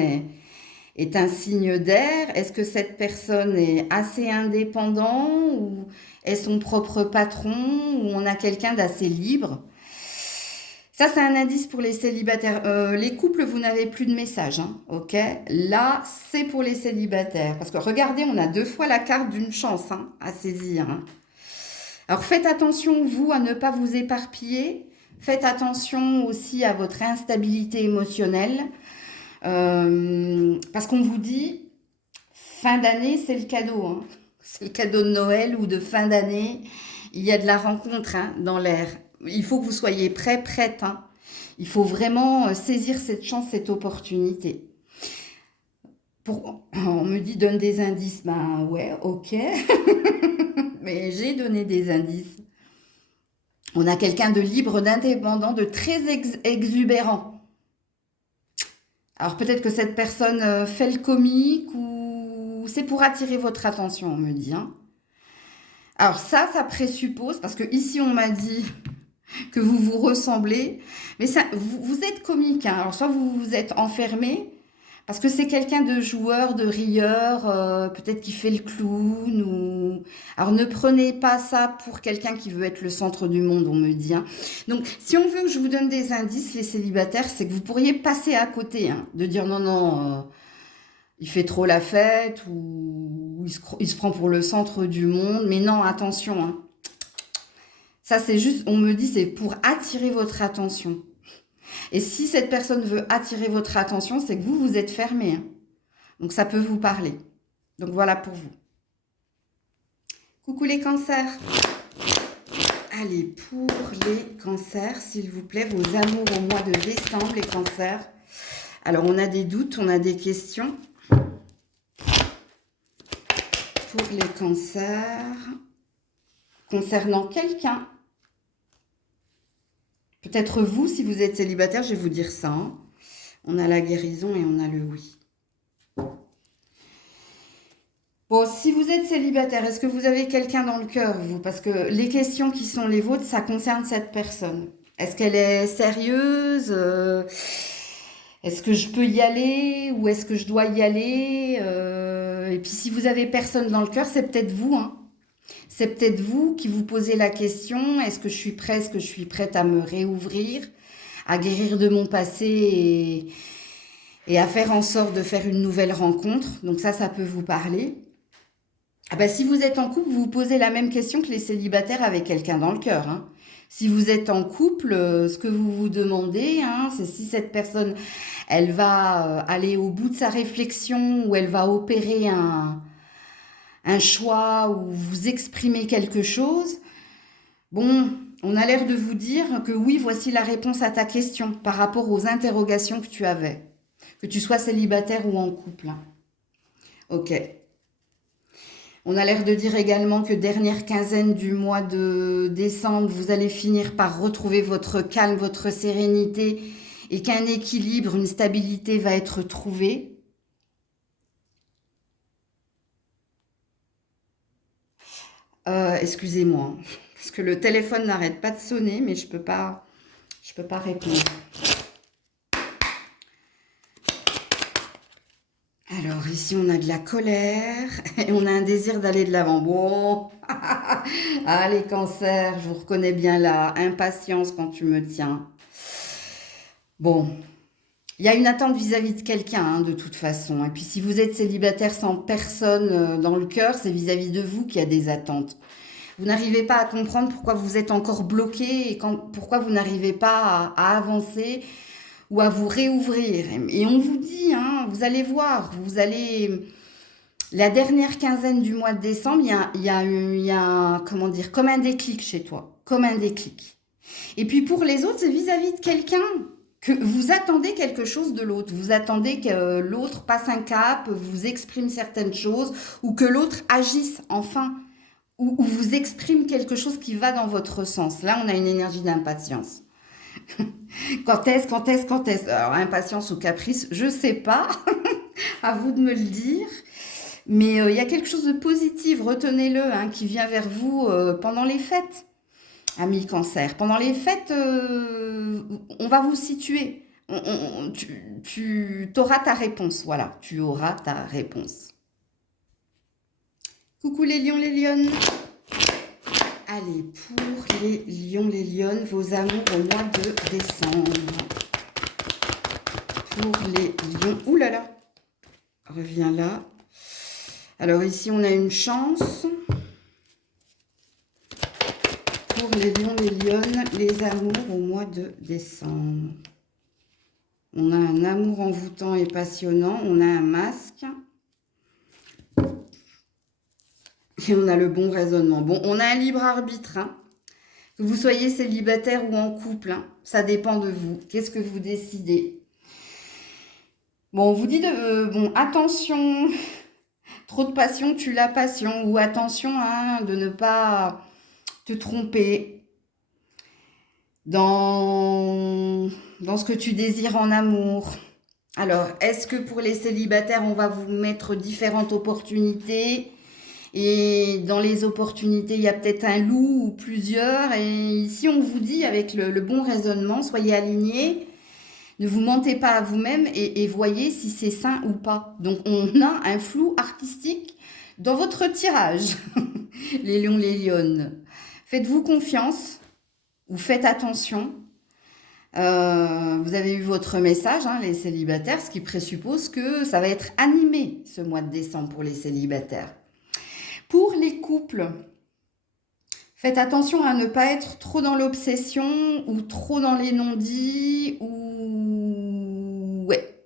est un signe d'air? Est-ce que cette personne est assez indépendant ou est son propre patron ou on a quelqu'un d'assez libre? Ça, c'est un indice pour les célibataires. Les couples, vous n'avez plus de message, hein, ok? Là, c'est pour les célibataires. Parce que regardez, on a 2 fois la carte d'une chance, hein, à saisir, hein. Alors, faites attention, vous, à ne pas vous éparpiller. Faites attention aussi à votre instabilité émotionnelle. Parce qu'on vous dit, fin d'année, c'est le cadeau, hein. C'est le cadeau de Noël ou de fin d'année. Il y a de la rencontre, hein, dans l'air. Il faut que vous soyez prêts, prête, hein. Il faut vraiment saisir cette chance, cette opportunité. On me dit, donne des indices. Ben ouais, ok. Mais j'ai donné des indices. On a quelqu'un de libre, d'indépendant, de très exubérant. Alors peut-être que cette personne fait le comique ou c'est pour attirer votre attention, on me dit, hein. Alors ça présuppose, parce que ici on m'a dit que vous vous ressemblez, mais ça, vous êtes comique, hein. Alors soit vous vous êtes enfermé, parce que c'est quelqu'un de joueur, de rieur, peut-être qui fait le clown, ou... Alors ne prenez pas ça pour quelqu'un qui veut être le centre du monde, on me dit, hein. Donc si on veut que je vous donne des indices, les célibataires, c'est que vous pourriez passer à côté, hein, de dire non, non, il fait trop la fête, ou il se prend pour le centre du monde, mais non, attention, hein. Ça, c'est juste, on me dit, c'est pour attirer votre attention. Et si cette personne veut attirer votre attention, c'est que vous êtes fermé, hein. Donc, ça peut vous parler. Donc, voilà pour vous. Coucou les cancers. Allez, pour les cancers, s'il vous plaît, vos amours au mois de décembre, les cancers. Alors, on a des doutes, on a des questions pour les cancers concernant quelqu'un. Peut-être vous, si vous êtes célibataire, je vais vous dire ça. Hein. On a la guérison et on a le oui. Bon, si vous êtes célibataire, est-ce que vous avez quelqu'un dans le cœur, vous? Parce que les questions qui sont les vôtres, ça concerne cette personne. Est-ce qu'elle est sérieuse? Est-ce que je peux y aller? Ou est-ce que je dois y aller? Et puis si vous avez personne dans le cœur, c'est peut-être vous, hein. C'est peut-être vous qui vous posez la question, est-ce que je suis prête, est-ce que je suis prête à me réouvrir, à guérir de mon passé et à faire en sorte de faire une nouvelle rencontre. Donc ça peut vous parler. Ah ben, si vous êtes en couple, vous vous posez la même question que les célibataires avec quelqu'un dans le cœur. Hein. Si vous êtes en couple, ce que vous vous demandez, hein, c'est si cette personne, elle va aller au bout de sa réflexion ou elle va opérer un choix ou vous exprimer quelque chose. Bon, on a l'air de vous dire que oui, voici la réponse à ta question par rapport aux interrogations que tu avais, que tu sois célibataire ou en couple. Hein. Ok. On a l'air de dire également que dernière quinzaine du mois de décembre, vous allez finir par retrouver votre calme, votre sérénité et qu'un équilibre, une stabilité va être trouvée. Excusez-moi, parce que le téléphone n'arrête pas de sonner, mais je peux pas répondre. Alors ici on a de la colère et on a un désir d'aller de l'avant. Bon, ah les cancers, je vous reconnais bien là, impatience quand tu me tiens. Bon, il y a une attente vis-à-vis de quelqu'un, hein, de toute façon. Et puis si vous êtes célibataire sans personne dans le cœur, c'est vis-à-vis de vous qu'il y a des attentes. Vous n'arrivez pas à comprendre pourquoi vous êtes encore bloqué et pourquoi vous n'arrivez pas à avancer ou à vous réouvrir. Et on vous dit, hein, vous allez voir, vous allez... La dernière quinzaine du mois de décembre, il y a comment dire, comme un déclic chez toi, comme un déclic. Et puis pour les autres, c'est vis-à-vis de quelqu'un que vous attendez quelque chose de l'autre. Vous attendez que l'autre passe un cap, vous exprime certaines choses, ou que l'autre agisse enfin, ou vous exprime quelque chose qui va dans votre sens. Là, on a une énergie d'impatience. Quand est-ce? Alors, impatience ou caprice, je sais pas. À vous de me le dire. Mais il y a quelque chose de positif, retenez-le, hein, qui vient vers vous pendant les fêtes, amis cancer. Pendant les fêtes, on va vous situer. Tu auras ta réponse, voilà. Tu auras ta réponse. Coucou les lions, les lionnes. Allez, pour les lions, les lionnes, vos amours au mois de décembre. Pour les lions... Ouh là là. Reviens là. Alors ici, on a une chance. Pour les lions, les lionnes, les amours au mois de décembre. On a un amour envoûtant et passionnant. On a un masque. Et on a le bon raisonnement. Bon, on a un libre arbitre. Hein. Que vous soyez célibataire ou en couple, hein, ça dépend de vous. Qu'est-ce que vous décidez? Bon, on vous dit bon, attention, trop de passion tue la passion. Ou attention, hein, de ne pas te tromper dans ce que tu désires en amour. Alors, est-ce que pour les célibataires, on va vous mettre différentes opportunités? Et dans les opportunités, il y a peut-être un loup ou plusieurs. Et ici, on vous dit, avec le bon raisonnement, soyez alignés. Ne vous mentez pas à vous-même et voyez si c'est sain ou pas. Donc, on a un flou artistique dans votre tirage, les lions, les lionnes. Faites-vous confiance ou faites attention. Vous avez eu votre message, hein, les célibataires, ce qui présuppose que ça va être animé ce mois de décembre pour les célibataires. Pour les couples, faites attention à ne pas être trop dans l'obsession ou trop dans les non-dits ou... Ouais.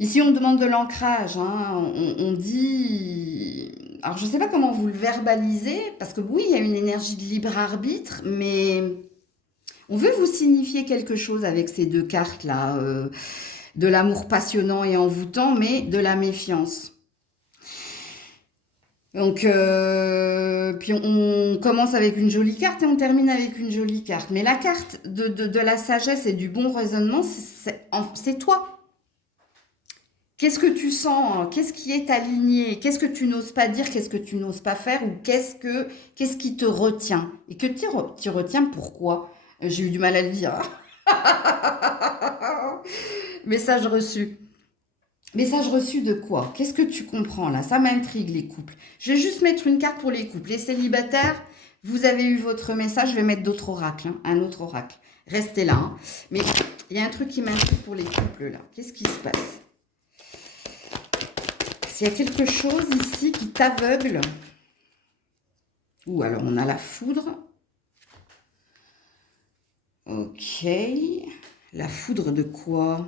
Ici, on demande de l'ancrage. Hein. On dit... Alors, je ne sais pas comment vous le verbalisez, parce que oui, il y a une énergie de libre arbitre, mais On veut vous signifier quelque chose avec ces deux cartes-là, de l'amour passionnant et envoûtant, mais de la méfiance. Donc, puis on commence avec une jolie carte et on termine avec une jolie carte. Mais la carte de la sagesse et du bon raisonnement, c'est toi. Qu'est-ce que tu sens? Qu'est-ce qui est aligné? Qu'est-ce que tu n'oses pas dire? Qu'est-ce que tu n'oses pas faire? Ou qu'est-ce qui te retient? Et que tu retiens pourquoi? J'ai eu du mal à le dire. Message reçu. Message reçu de quoi? Qu'est-ce que tu comprends là? Ça m'intrigue les couples. Je vais juste mettre une carte pour les couples. Les célibataires, vous avez eu votre message. Je vais mettre d'autres oracles, hein, un autre oracle. Restez là. Hein. Mais il y a un truc qui m'intrigue pour les couples là. Qu'est-ce qui se passe? S'il y a quelque chose ici qui t'aveugle. Ou alors on a la foudre. Ok. La foudre de quoi?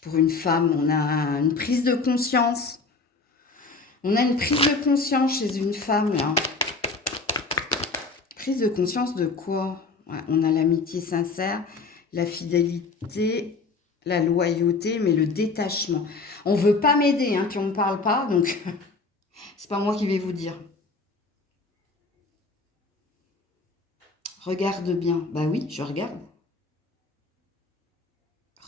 Pour une femme, on a une prise de conscience. On a une prise de conscience chez une femme, là. Prise de conscience de quoi? Ouais, on a l'amitié sincère, la fidélité, la loyauté, mais le détachement. On ne veut pas m'aider, hein, puis on ne me parle pas, donc c'est pas moi qui vais vous dire. Regarde bien. Bah oui, je regarde.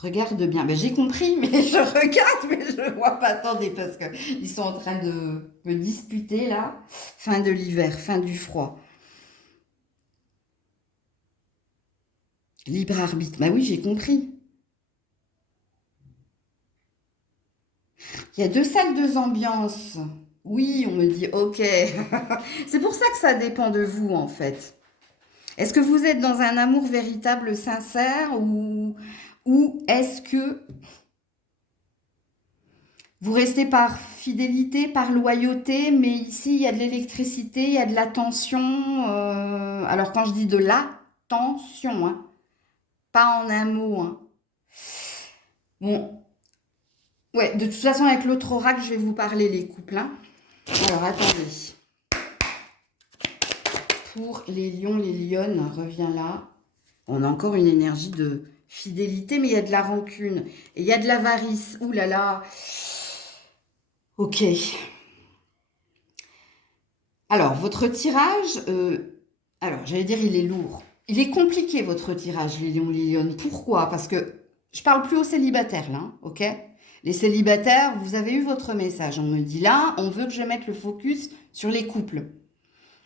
Regarde bien. Ben, j'ai compris, mais je regarde, mais je ne vois pas. Attendez, parce qu'ils sont en train de me disputer, là. Fin de l'hiver, fin du froid. Libre arbitre. Ben oui, j'ai compris. Il y a deux salles, deux ambiances. Oui, on me dit, ok. C'est pour ça que ça dépend de vous, en fait. Est-ce que vous êtes dans un amour véritable, sincère, ou est-ce que vous restez par fidélité, par loyauté, mais ici, il y a de l'électricité, il y a de la tension. Alors, quand je dis de la tension, hein, pas en un mot. Hein. Bon, ouais, de toute façon, avec l'autre oracle, je vais vous parler les couples. Hein. Alors, attendez. Pour les lions, les lionnes, reviens là. On a encore une énergie de fidélité, mais il y a de la rancune. Et il y a de l'avarice. Ouh là là. Ok. Alors, votre tirage, alors j'allais dire il est lourd. Il est compliqué votre tirage, les lions, les lionnes. Pourquoi? Parce que je parle plus aux célibataires là, hein, ok? Les célibataires, vous avez eu votre message. On me dit là, on veut que je mette le focus sur les couples.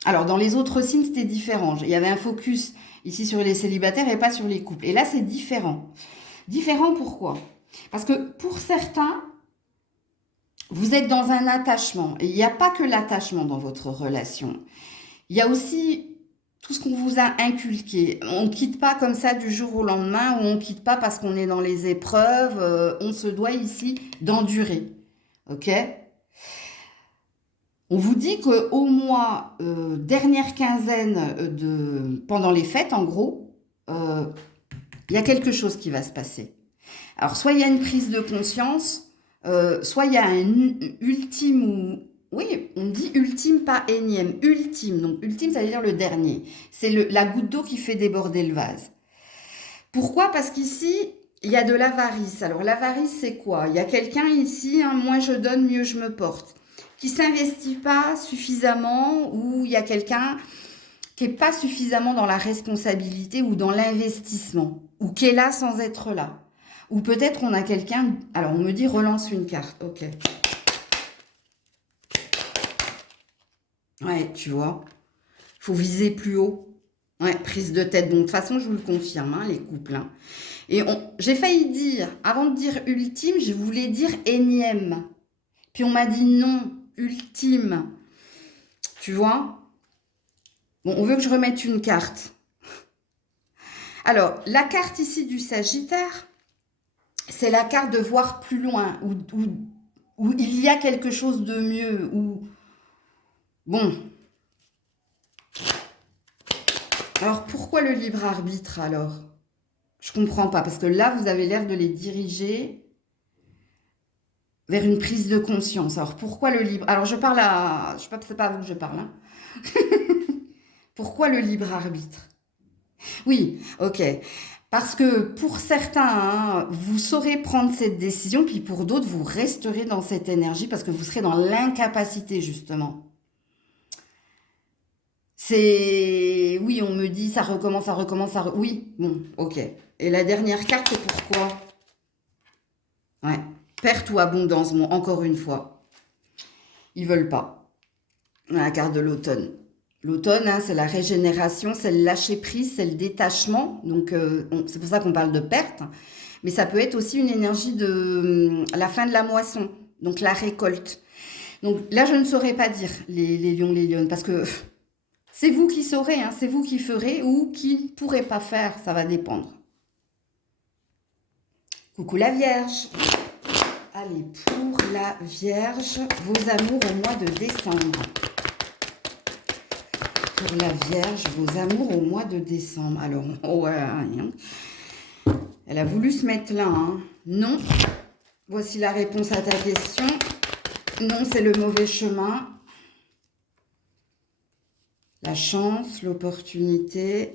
Alors, dans les autres signes, c'était différent. Il y avait un focus ici sur les célibataires et pas sur les couples. Et là, c'est différent. Différent pourquoi? Parce que pour certains, vous êtes dans un attachement. Et il n'y a pas que l'attachement dans votre relation. Il y a aussi tout ce qu'on vous a inculqué. On ne quitte pas comme ça du jour au lendemain, ou on ne quitte pas parce qu'on est dans les épreuves. On se doit ici d'endurer. Ok? On vous dit qu'au mois, dernière quinzaine pendant les fêtes, en gros, il y a quelque chose qui va se passer. Alors, soit il y a une prise de conscience, soit il y a un ultime ou... Oui, on dit ultime, pas énième. Ultime, donc ultime, ça veut dire le dernier. C'est la goutte d'eau qui fait déborder le vase. Pourquoi? Parce qu'ici, il y a de l'avarice. Alors, l'avarice, c'est quoi? Il y a quelqu'un ici, hein, moins je donne, mieux je me porte, qui ne s'investit pas suffisamment, ou il y a quelqu'un qui n'est pas suffisamment dans la responsabilité ou dans l'investissement, ou qui est là sans être là. Ou peut-être on a quelqu'un... Alors, on me dit relance une carte. Ok. Ouais, tu vois. Il faut viser plus haut. Ouais, prise de tête. Bon, de toute façon, je vous le confirme, hein, les couples. Hein. Et j'ai failli dire, avant de dire ultime, je voulais dire énième. Puis on m'a dit non, ultime. Tu vois? Bon, on veut que je remette une carte. Alors, la carte ici du Sagittaire, c'est la carte de voir plus loin, où il y a quelque chose de mieux, où... Bon. Alors, pourquoi le libre arbitre, alors? Je comprends pas, parce que là, vous avez l'air de les diriger vers une prise de conscience. Alors, pourquoi le libre... Alors, je parle à... Je sais pas, c'est pas à vous que je parle, hein. Pourquoi le libre arbitre? Oui, ok. Parce que pour certains, hein, vous saurez prendre cette décision, puis pour d'autres, vous resterez dans cette énergie parce que vous serez dans l'incapacité, justement. C'est... Oui, on me dit, ça recommence, ça recommence, Oui, bon, ok. Et la dernière carte, c'est pourquoi? Ouais. Perte ou abondance, bon, encore une fois. Ils veulent pas. La carte de l'automne. L'automne, hein, c'est la régénération, c'est le lâcher prise, c'est le détachement. Donc, c'est pour ça qu'on parle de perte. Mais ça peut être aussi une énergie de la fin de la moisson, donc la récolte. Donc là, je ne saurais pas dire les lions, les lionnes, parce que c'est vous qui saurez, hein, c'est vous qui ferez ou qui ne pourrez pas faire, ça va dépendre. Coucou la Vierge. Allez, pour la Vierge, vos amours au mois de décembre. Pour la Vierge, vos amours au mois de décembre. Alors, ouais, hein. Elle a voulu se mettre là, hein. Non. Voici la réponse à ta question. Non, c'est le mauvais chemin. La chance, l'opportunité.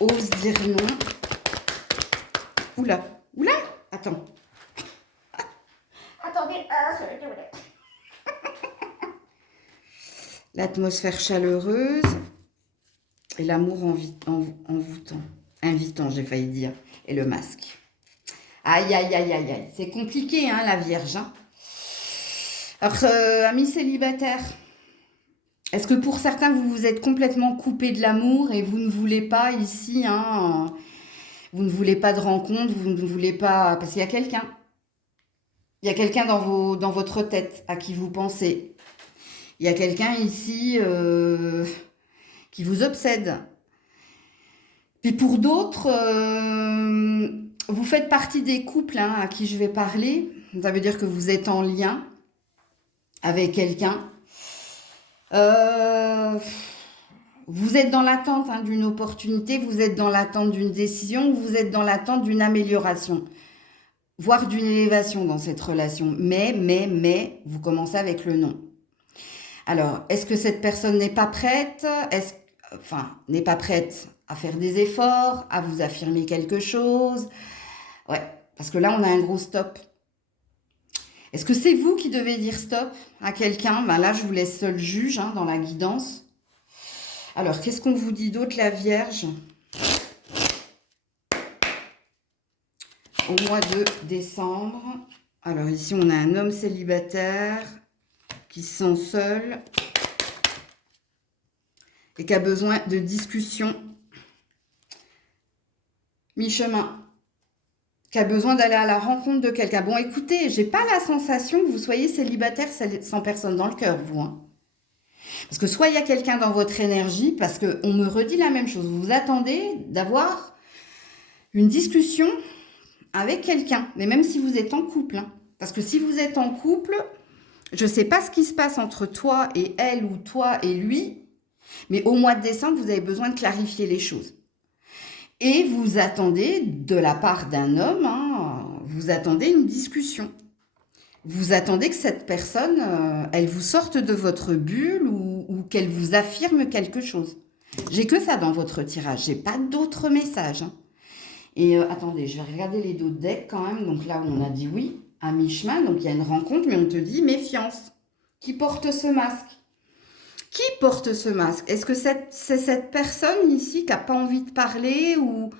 Ose dire non. Oula, oula, attends. Attendez, l'atmosphère chaleureuse et l'amour envoûtant. Invitant, j'ai failli dire. Et le masque. Aïe, aïe, aïe, aïe, aïe. C'est compliqué, hein, la Vierge. Hein. Alors, amis célibataires, est-ce que pour certains, vous vous êtes complètement coupé de l'amour et vous ne voulez pas ici, hein, vous ne voulez pas de rencontre, vous ne voulez pas... Parce qu'il y a quelqu'un. Il y a quelqu'un dans votre tête à qui vous pensez. Il y a quelqu'un ici qui vous obsède. Puis pour d'autres, vous faites partie des couples hein, à qui je vais parler. Ça veut dire que vous êtes en lien avec quelqu'un. Vous êtes dans l'attente hein, d'une opportunité, vous êtes dans l'attente d'une décision, vous êtes dans l'attente d'une amélioration, voire d'une élévation dans cette relation. Mais, vous commencez avec le non. Alors, est-ce que cette personne n'est pas prête? N'est pas prête à faire des efforts, à vous affirmer quelque chose? Ouais, parce que là, on a un gros stop. Est-ce que c'est vous qui devez dire stop à quelqu'un? Ben là, je vous laisse seul juge hein, dans la guidance. Alors, qu'est-ce qu'on vous dit d'autre, la Vierge? Au mois de décembre. Alors, ici, on a un homme célibataire qui se sent seul et qui a besoin de discussion. Mi-chemin. Qui a besoin d'aller à la rencontre de quelqu'un. Bon, écoutez, j'ai pas la sensation que vous soyez célibataire sans personne dans le cœur, vous. Hein. Parce que soit il y a quelqu'un dans votre énergie, parce qu'on me redit la même chose. Vous attendez d'avoir une discussion avec quelqu'un, mais même si vous êtes en couple. Hein. Parce que si vous êtes en couple, je ne sais pas ce qui se passe entre toi et elle ou toi et lui, mais au mois de décembre, vous avez besoin de clarifier les choses. Et vous attendez, de la part d'un homme, hein, vous attendez une discussion. Vous attendez que cette personne, elle vous sorte de votre bulle ou qu'elle vous affirme quelque chose. J'ai que ça dans votre tirage, j'ai pas d'autres messages. Hein. Et attendez, je vais regarder les d'autres decks quand même. Donc là, on a dit oui, à mi-chemin, donc il y a une rencontre, mais on te dit méfiance. Qui porte ce masque? Qui porte ce masque? Est-ce que c'est cette personne ici qui n'a pas envie de parler ou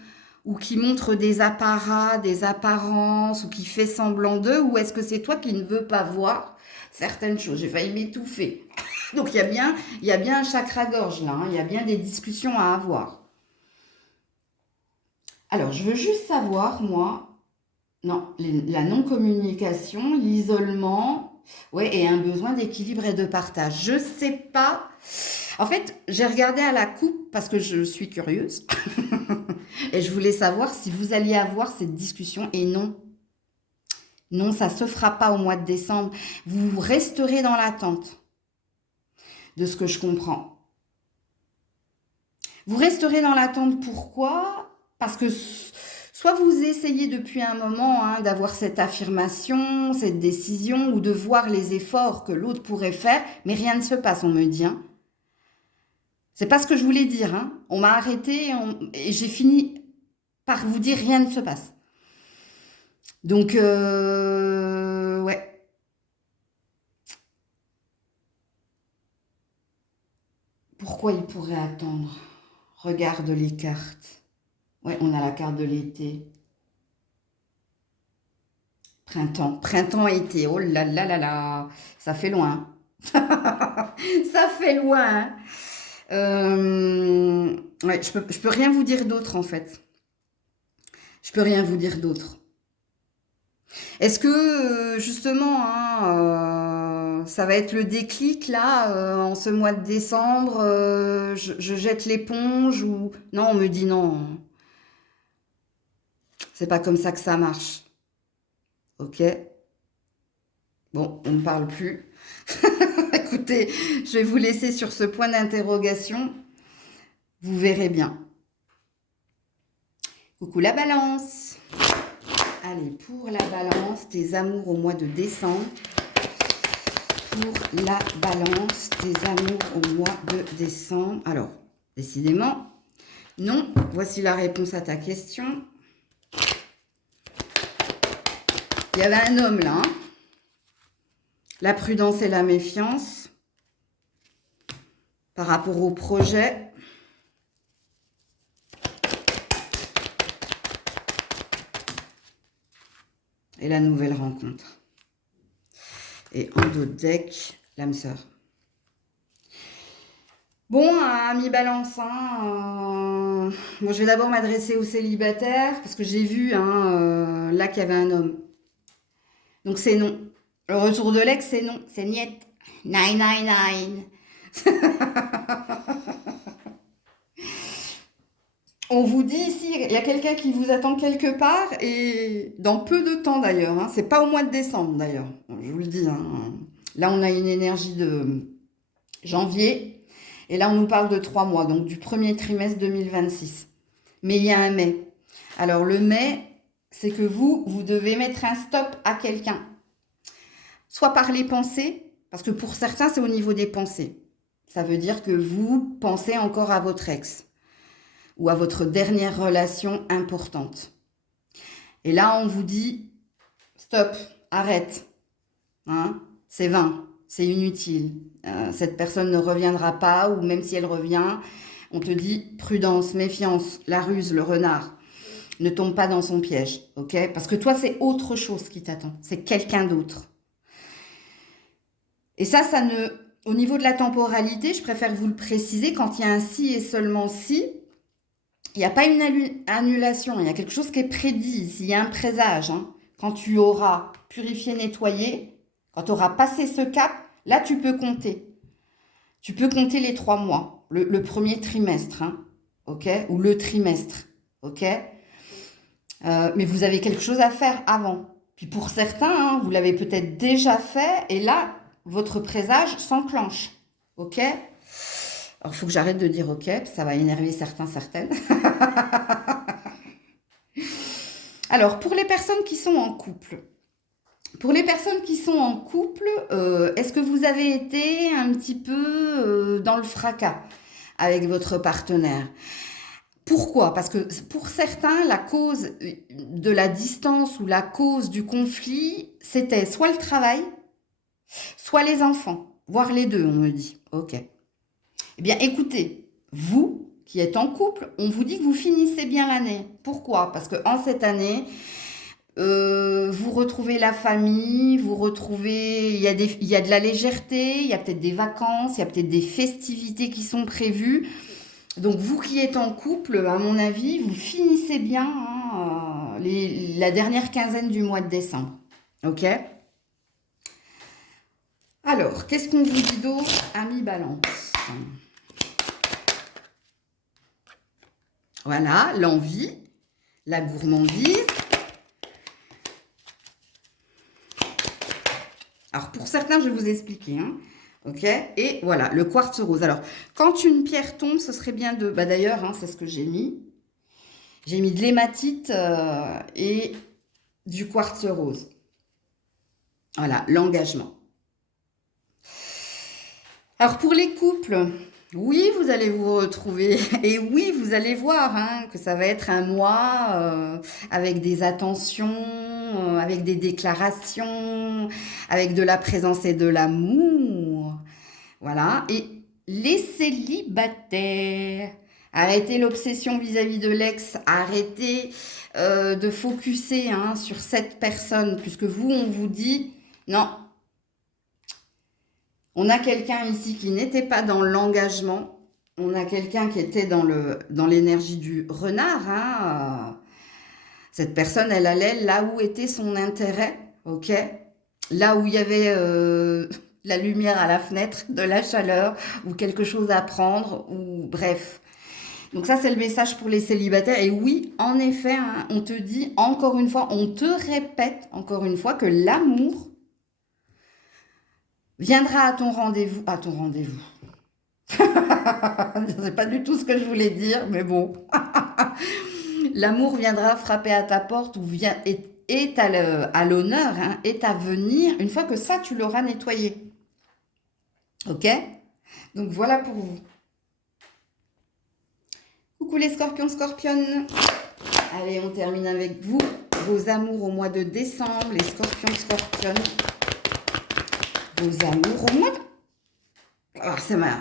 qui montre des apparats, des apparences ou qui fait semblant d'eux? Ou est-ce que c'est toi qui ne veux pas voir certaines choses? J'ai failli m'étouffer. Donc il y a bien un chakra-gorge là, hein, il y a bien des discussions à avoir. Alors je veux juste savoir, moi, non, la non-communication, l'isolement... Ouais, et un besoin d'équilibre et de partage. Je sais pas. En fait, j'ai regardé à la coupe parce que je suis curieuse. Et je voulais savoir si vous alliez avoir cette discussion. Et non. Non, ça se fera pas au mois de décembre. Vous resterez dans l'attente de ce que je comprends. Vous resterez dans l'attente. Pourquoi? Parce que... Soit vous essayez depuis un moment hein, d'avoir cette affirmation, cette décision, ou de voir les efforts que l'autre pourrait faire, mais rien ne se passe, on me dit. Hein. C'est pas ce que je voulais dire, hein. On m'a arrêté et j'ai fini par vous dire rien ne se passe. Donc, ouais. Pourquoi il pourrait attendre? Regarde les cartes. Ouais, on a la carte de l'été. Printemps, printemps-été. Oh là là là là, ça fait loin. Ça fait loin. Ouais, je peux rien vous dire d'autre en fait. Je peux rien vous dire d'autre. Est-ce que justement, hein, ça va être le déclic là, en ce mois de décembre, je jette l'éponge ou non, on me dit non, c'est pas comme ça que ça marche. Ok, bon, on ne parle plus. Écoutez, je vais vous laisser sur ce point d'interrogation. Vous verrez bien. Coucou la balance. Allez, pour la balance, tes amours au mois de décembre. Pour la balance, tes amours au mois de décembre. Alors, décidément, non. Voici la réponse à ta question. Il y avait un homme là. Hein. La prudence et la méfiance par rapport au projet. Et la nouvelle rencontre. Et en dos de deck, l'âme sœur. Bon, ami balance, hein, bon, je vais d'abord m'adresser aux célibataires, parce que j'ai vu hein, là qu'il y avait un homme. Donc c'est non. Le retour de l'ex, c'est non. C'est niet. 999. On vous dit ici, il y a quelqu'un qui vous attend quelque part et dans peu de temps d'ailleurs. Hein. C'est pas au mois de décembre d'ailleurs. Je vous le dis. Hein. Là, on a une énergie de janvier et là, on nous parle de 3 mois, donc du premier trimestre 2026. Mais il y a un mais. Alors le mais, c'est que vous devez mettre un stop à quelqu'un. Soit par les pensées, parce que pour certains, c'est au niveau des pensées. Ça veut dire que vous pensez encore à votre ex ou à votre dernière relation importante. Et là, on vous dit, stop, arrête, hein, c'est vain, c'est inutile, cette personne ne reviendra pas, ou même si elle revient, on te dit, prudence, méfiance, la ruse, le renard, ne tombe pas dans son piège, ok? Parce que toi, c'est autre chose qui t'attend, c'est quelqu'un d'autre. Et ça ne... Au niveau de la temporalité, je préfère vous le préciser, quand il y a un si et seulement si, il n'y a pas une annulation, il y a quelque chose qui est prédit ici, il y a un présage. Hein. Quand tu auras purifié, nettoyé, quand tu auras passé ce cap, là tu peux compter. Tu peux compter les 3 mois, le premier trimestre, hein, ok? Ou le trimestre, ok? Mais vous avez quelque chose à faire avant. Puis pour certains, hein, vous l'avez peut-être déjà fait, et là, votre présage s'enclenche, ok? Alors, il faut que j'arrête de dire ok, ça va énerver certains, certaines. Alors, pour les personnes qui sont en couple, est-ce que vous avez été un petit peu dans le fracas avec votre partenaire? Pourquoi? Parce que pour certains, la cause de la distance ou la cause du conflit, c'était soit le travail, soit les enfants, voire les deux, on me dit. Ok. Eh bien, écoutez, vous qui êtes en couple, on vous dit que vous finissez bien l'année. Pourquoi? Parce qu'en cette année, vous retrouvez la famille, vous retrouvez, il y a de la légèreté, il y a peut-être des vacances, il y a peut-être des festivités qui sont prévues. Donc, vous qui êtes en couple, à mon avis, vous finissez bien hein, la dernière quinzaine du mois de décembre. Ok? Alors, qu'est-ce qu'on vous dit d'autre, ami Balance? Voilà, l'envie, la gourmandise. Alors, pour certains, je vais vous expliquer. Hein. Ok? Et voilà, le quartz rose. Alors, quand une pierre tombe, ce serait bien de... Bah, d'ailleurs, hein, c'est ce que j'ai mis. J'ai mis de l'hématite et du quartz rose. Voilà, l'engagement. Alors, pour les couples, Oui, vous allez vous retrouver. Et oui, vous allez voir hein, que ça va être un mois avec des attentions, avec des déclarations, avec de la présence et de l'amour. Voilà. Et les célibataires, arrêtez l'obsession vis-à-vis de l'ex, arrêtez de focuser hein, sur cette personne, puisque vous, on vous dit, non, on a quelqu'un ici qui n'était pas dans l'engagement, on a quelqu'un qui était dans l'énergie du renard, hein. Cette personne, elle allait là où était son intérêt, ok? Là où il y avait la lumière à la fenêtre, de la chaleur, ou quelque chose à prendre, ou bref. Donc ça, c'est le message pour les célibataires. Et oui, en effet, hein, on te dit encore une fois, on te répète encore une fois que l'amour viendra à ton rendez-vous. C'est pas du tout ce que je voulais dire, mais bon. L'amour viendra frapper à ta porte ou est à l'honneur, hein, est à venir une fois que ça, tu l'auras nettoyé. Ok? Donc voilà pour vous. Coucou les scorpions, scorpionnes. Allez, on termine avec vous. Vos amours au mois de décembre, les scorpions, scorpionnes. Vos amours au mois de... Alors, c'est ma...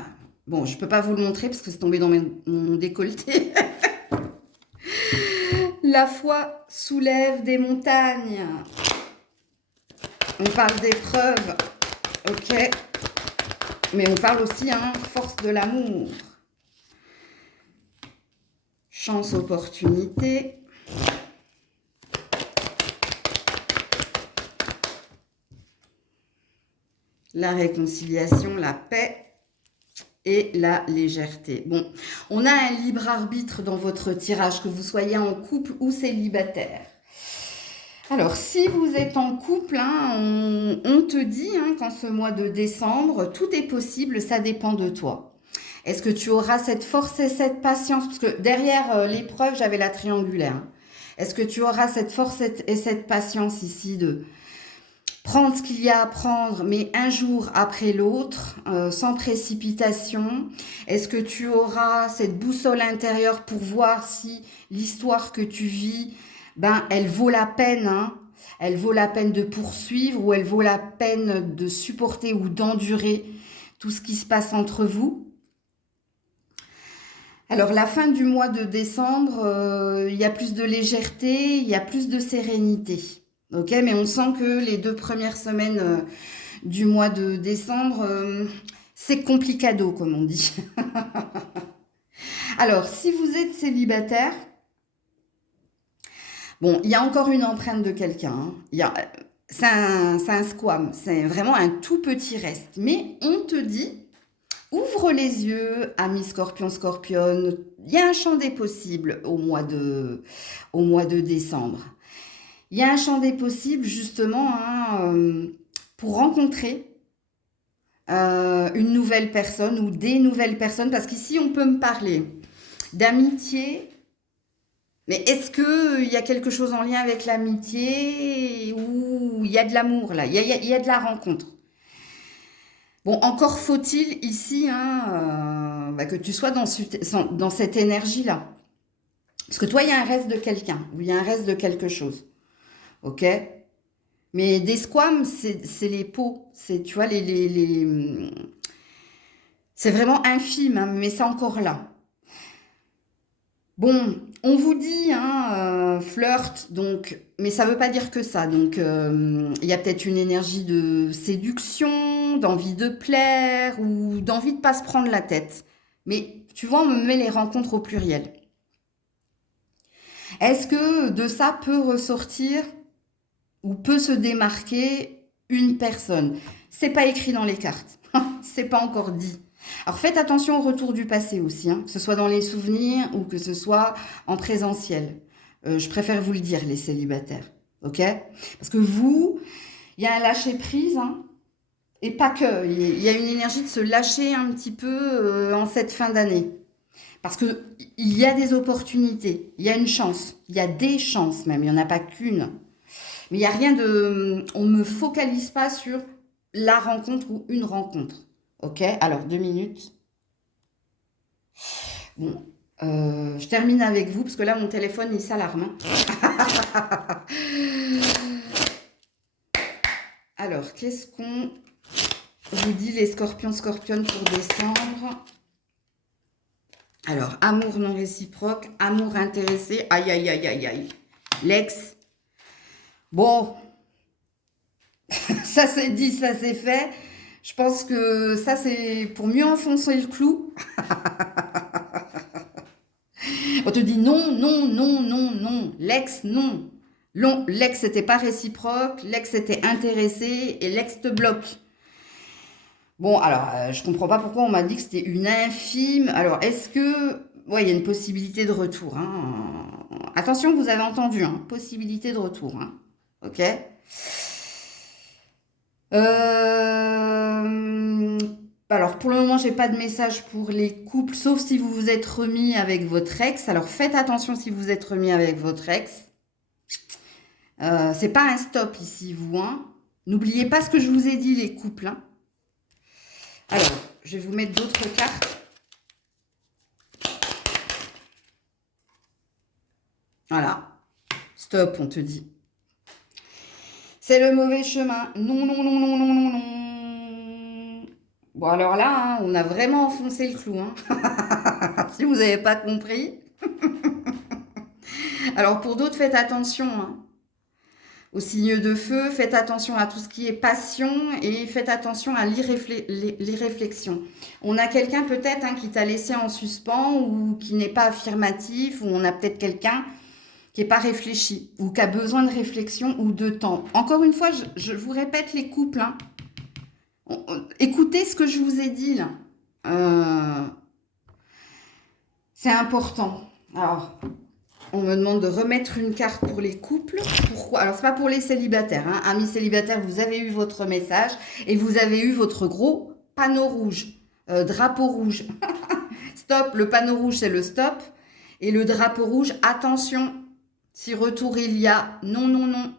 Bon, je peux pas vous le montrer parce que c'est tombé dans mon décolleté. La foi soulève des montagnes. On parle d'épreuves, ok. Mais on parle aussi, hein, force de l'amour. Chance, opportunité. La réconciliation, la paix et la légèreté. Bon, on a un libre arbitre dans votre tirage, que vous soyez en couple ou célibataire. Alors, si vous êtes en couple, hein, on te dit hein, qu'en ce mois de décembre, tout est possible, ça dépend de toi. Est-ce que tu auras cette force et cette patience? Parce que derrière l'épreuve, j'avais la triangulaire. Hein. Est-ce que tu auras cette force et cette patience ici de prendre ce qu'il y a à prendre, mais un jour après l'autre, sans précipitation? Est-ce que tu auras cette boussole intérieure pour voir si l'histoire que tu vis, ben, elle vaut la peine, hein? Elle vaut la peine de poursuivre ou elle vaut la peine de supporter ou d'endurer tout ce qui se passe entre vous? Alors, la fin du mois de décembre, il y a plus de légèreté, il y a plus de sérénité. Ok, mais on sent que les 2 premières semaines du mois de décembre, c'est complicado, comme on dit. Alors, si vous êtes célibataire, bon, il y a encore une empreinte de quelqu'un. Hein. C'est un squam, c'est vraiment un tout petit reste. Mais on te dit, ouvre les yeux, ami scorpion, scorpionne. Il y a un champ des possibles au mois de décembre. Il y a un champ des possibles justement hein, pour rencontrer une nouvelle personne ou des nouvelles personnes. Parce qu'ici, on peut me parler d'amitié. Mais est-ce qu'il y a quelque chose en lien avec l'amitié ou il y a de l'amour là, il y a de la rencontre? Bon, encore faut-il ici hein, bah, que tu sois dans cette énergie-là. Parce que toi, il y a un reste de quelqu'un ou il y a un reste de quelque chose. Ok? Mais des squams, c'est les peaux. C'est, tu vois, c'est vraiment infime, hein, mais c'est encore là. Bon, on vous dit, hein, flirt, donc, mais ça ne veut pas dire que ça. Donc, il y a peut-être une énergie de séduction, d'envie de plaire ou d'envie de ne pas se prendre la tête. Mais tu vois, on me met les rencontres au pluriel. Est-ce que de ça peut ressortir ou peut se démarquer une personne? C'est pas écrit dans les cartes. C'est pas encore dit. Alors faites attention au retour du passé aussi, hein, que ce soit dans les souvenirs ou que ce soit en présentiel. Je préfère vous le dire, les célibataires. Ok? Parce que vous, il y a un lâcher-prise, hein, et pas que. Il y a une énergie de se lâcher un petit peu en cette fin d'année. Parce qu'il y a des opportunités, il y a une chance, il y a des chances même, il n'y en a pas qu'une. Mais il n'y a rien de... On ne me focalise pas sur la rencontre ou une rencontre. Ok? Alors, 2 minutes. Bon, je termine avec vous, parce que là, mon téléphone, il s'alarme. Hein. Alors, qu'est-ce qu'on vous dit, les scorpions, scorpionnes, pour décembre? Alors, amour non réciproque, amour intéressé, aïe, aïe, aïe, aïe, aïe. L'ex, bon, ça c'est dit, ça c'est fait. Je pense que ça c'est pour mieux enfoncer le clou. On te dit non, non, non, non, non. L'ex, non. L'ex n'était pas réciproque, l'ex était intéressé et l'ex te bloque. Bon, alors, je comprends pas pourquoi on m'a dit que c'était une infime. Alors, est-ce que... Ouais, il y a une possibilité de retour. Hein. Attention, vous avez entendu, hein. Possibilité de retour. Hein. Ok. Alors, pour le moment, j'ai pas de message pour les couples, sauf si vous vous êtes remis avec votre ex. Alors, faites attention si vous êtes remis avec votre ex. C'est pas un stop ici, vous. Hein. N'oubliez pas ce que je vous ai dit, les couples. Hein. Alors, je vais vous mettre d'autres cartes. Voilà. Stop, on te dit. C'est le mauvais chemin. Non, non, non, non, non, non, non. Bon, alors là, hein, on a vraiment enfoncé le clou. Hein. Si vous n'avez pas compris. Alors, pour d'autres, faites attention. Hein. Au signe de feu, faites attention à tout ce qui est passion et faites attention à l'irréflexion. On a quelqu'un peut-être hein, qui t'a laissé en suspens ou qui n'est pas affirmatif, ou on a peut-être quelqu'un qui n'est pas réfléchi ou qui a besoin de réflexion ou de temps. Encore une fois, je vous répète les couples. Hein. Écoutez ce que je vous ai dit là. C'est important. Alors... On me demande de remettre une carte pour les couples. Pourquoi? Alors, ce n'est pas pour les célibataires. Hein. Amis célibataires, vous avez eu votre message et vous avez eu votre gros panneau rouge, drapeau rouge. Stop, le panneau rouge, c'est le stop. Et le drapeau rouge, attention, si retour il y a, non, non, non,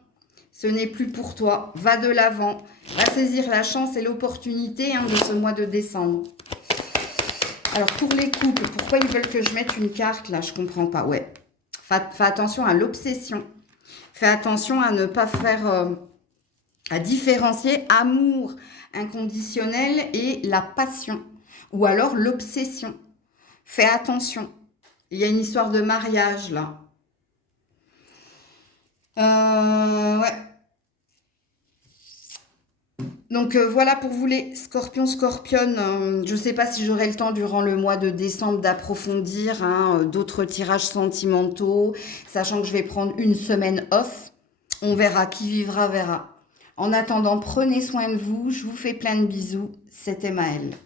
ce n'est plus pour toi. Va de l'avant, va saisir la chance et l'opportunité hein, de ce mois de décembre. Alors, pour les couples, pourquoi ils veulent que je mette une carte là? Je ne comprends pas, ouais. Fais attention à l'obsession. Fais attention à ne pas faire... à différencier amour inconditionnel et la passion. Ou alors l'obsession. Fais attention. Il y a une histoire de mariage, là. Ouais. Donc voilà pour vous les scorpions, scorpionnes. Je ne sais pas si j'aurai le temps durant le mois de décembre d'approfondir hein, d'autres tirages sentimentaux, sachant que je vais prendre une semaine off. On verra, qui vivra verra. En attendant, prenez soin de vous. Je vous fais plein de bisous. C'était Maëlle.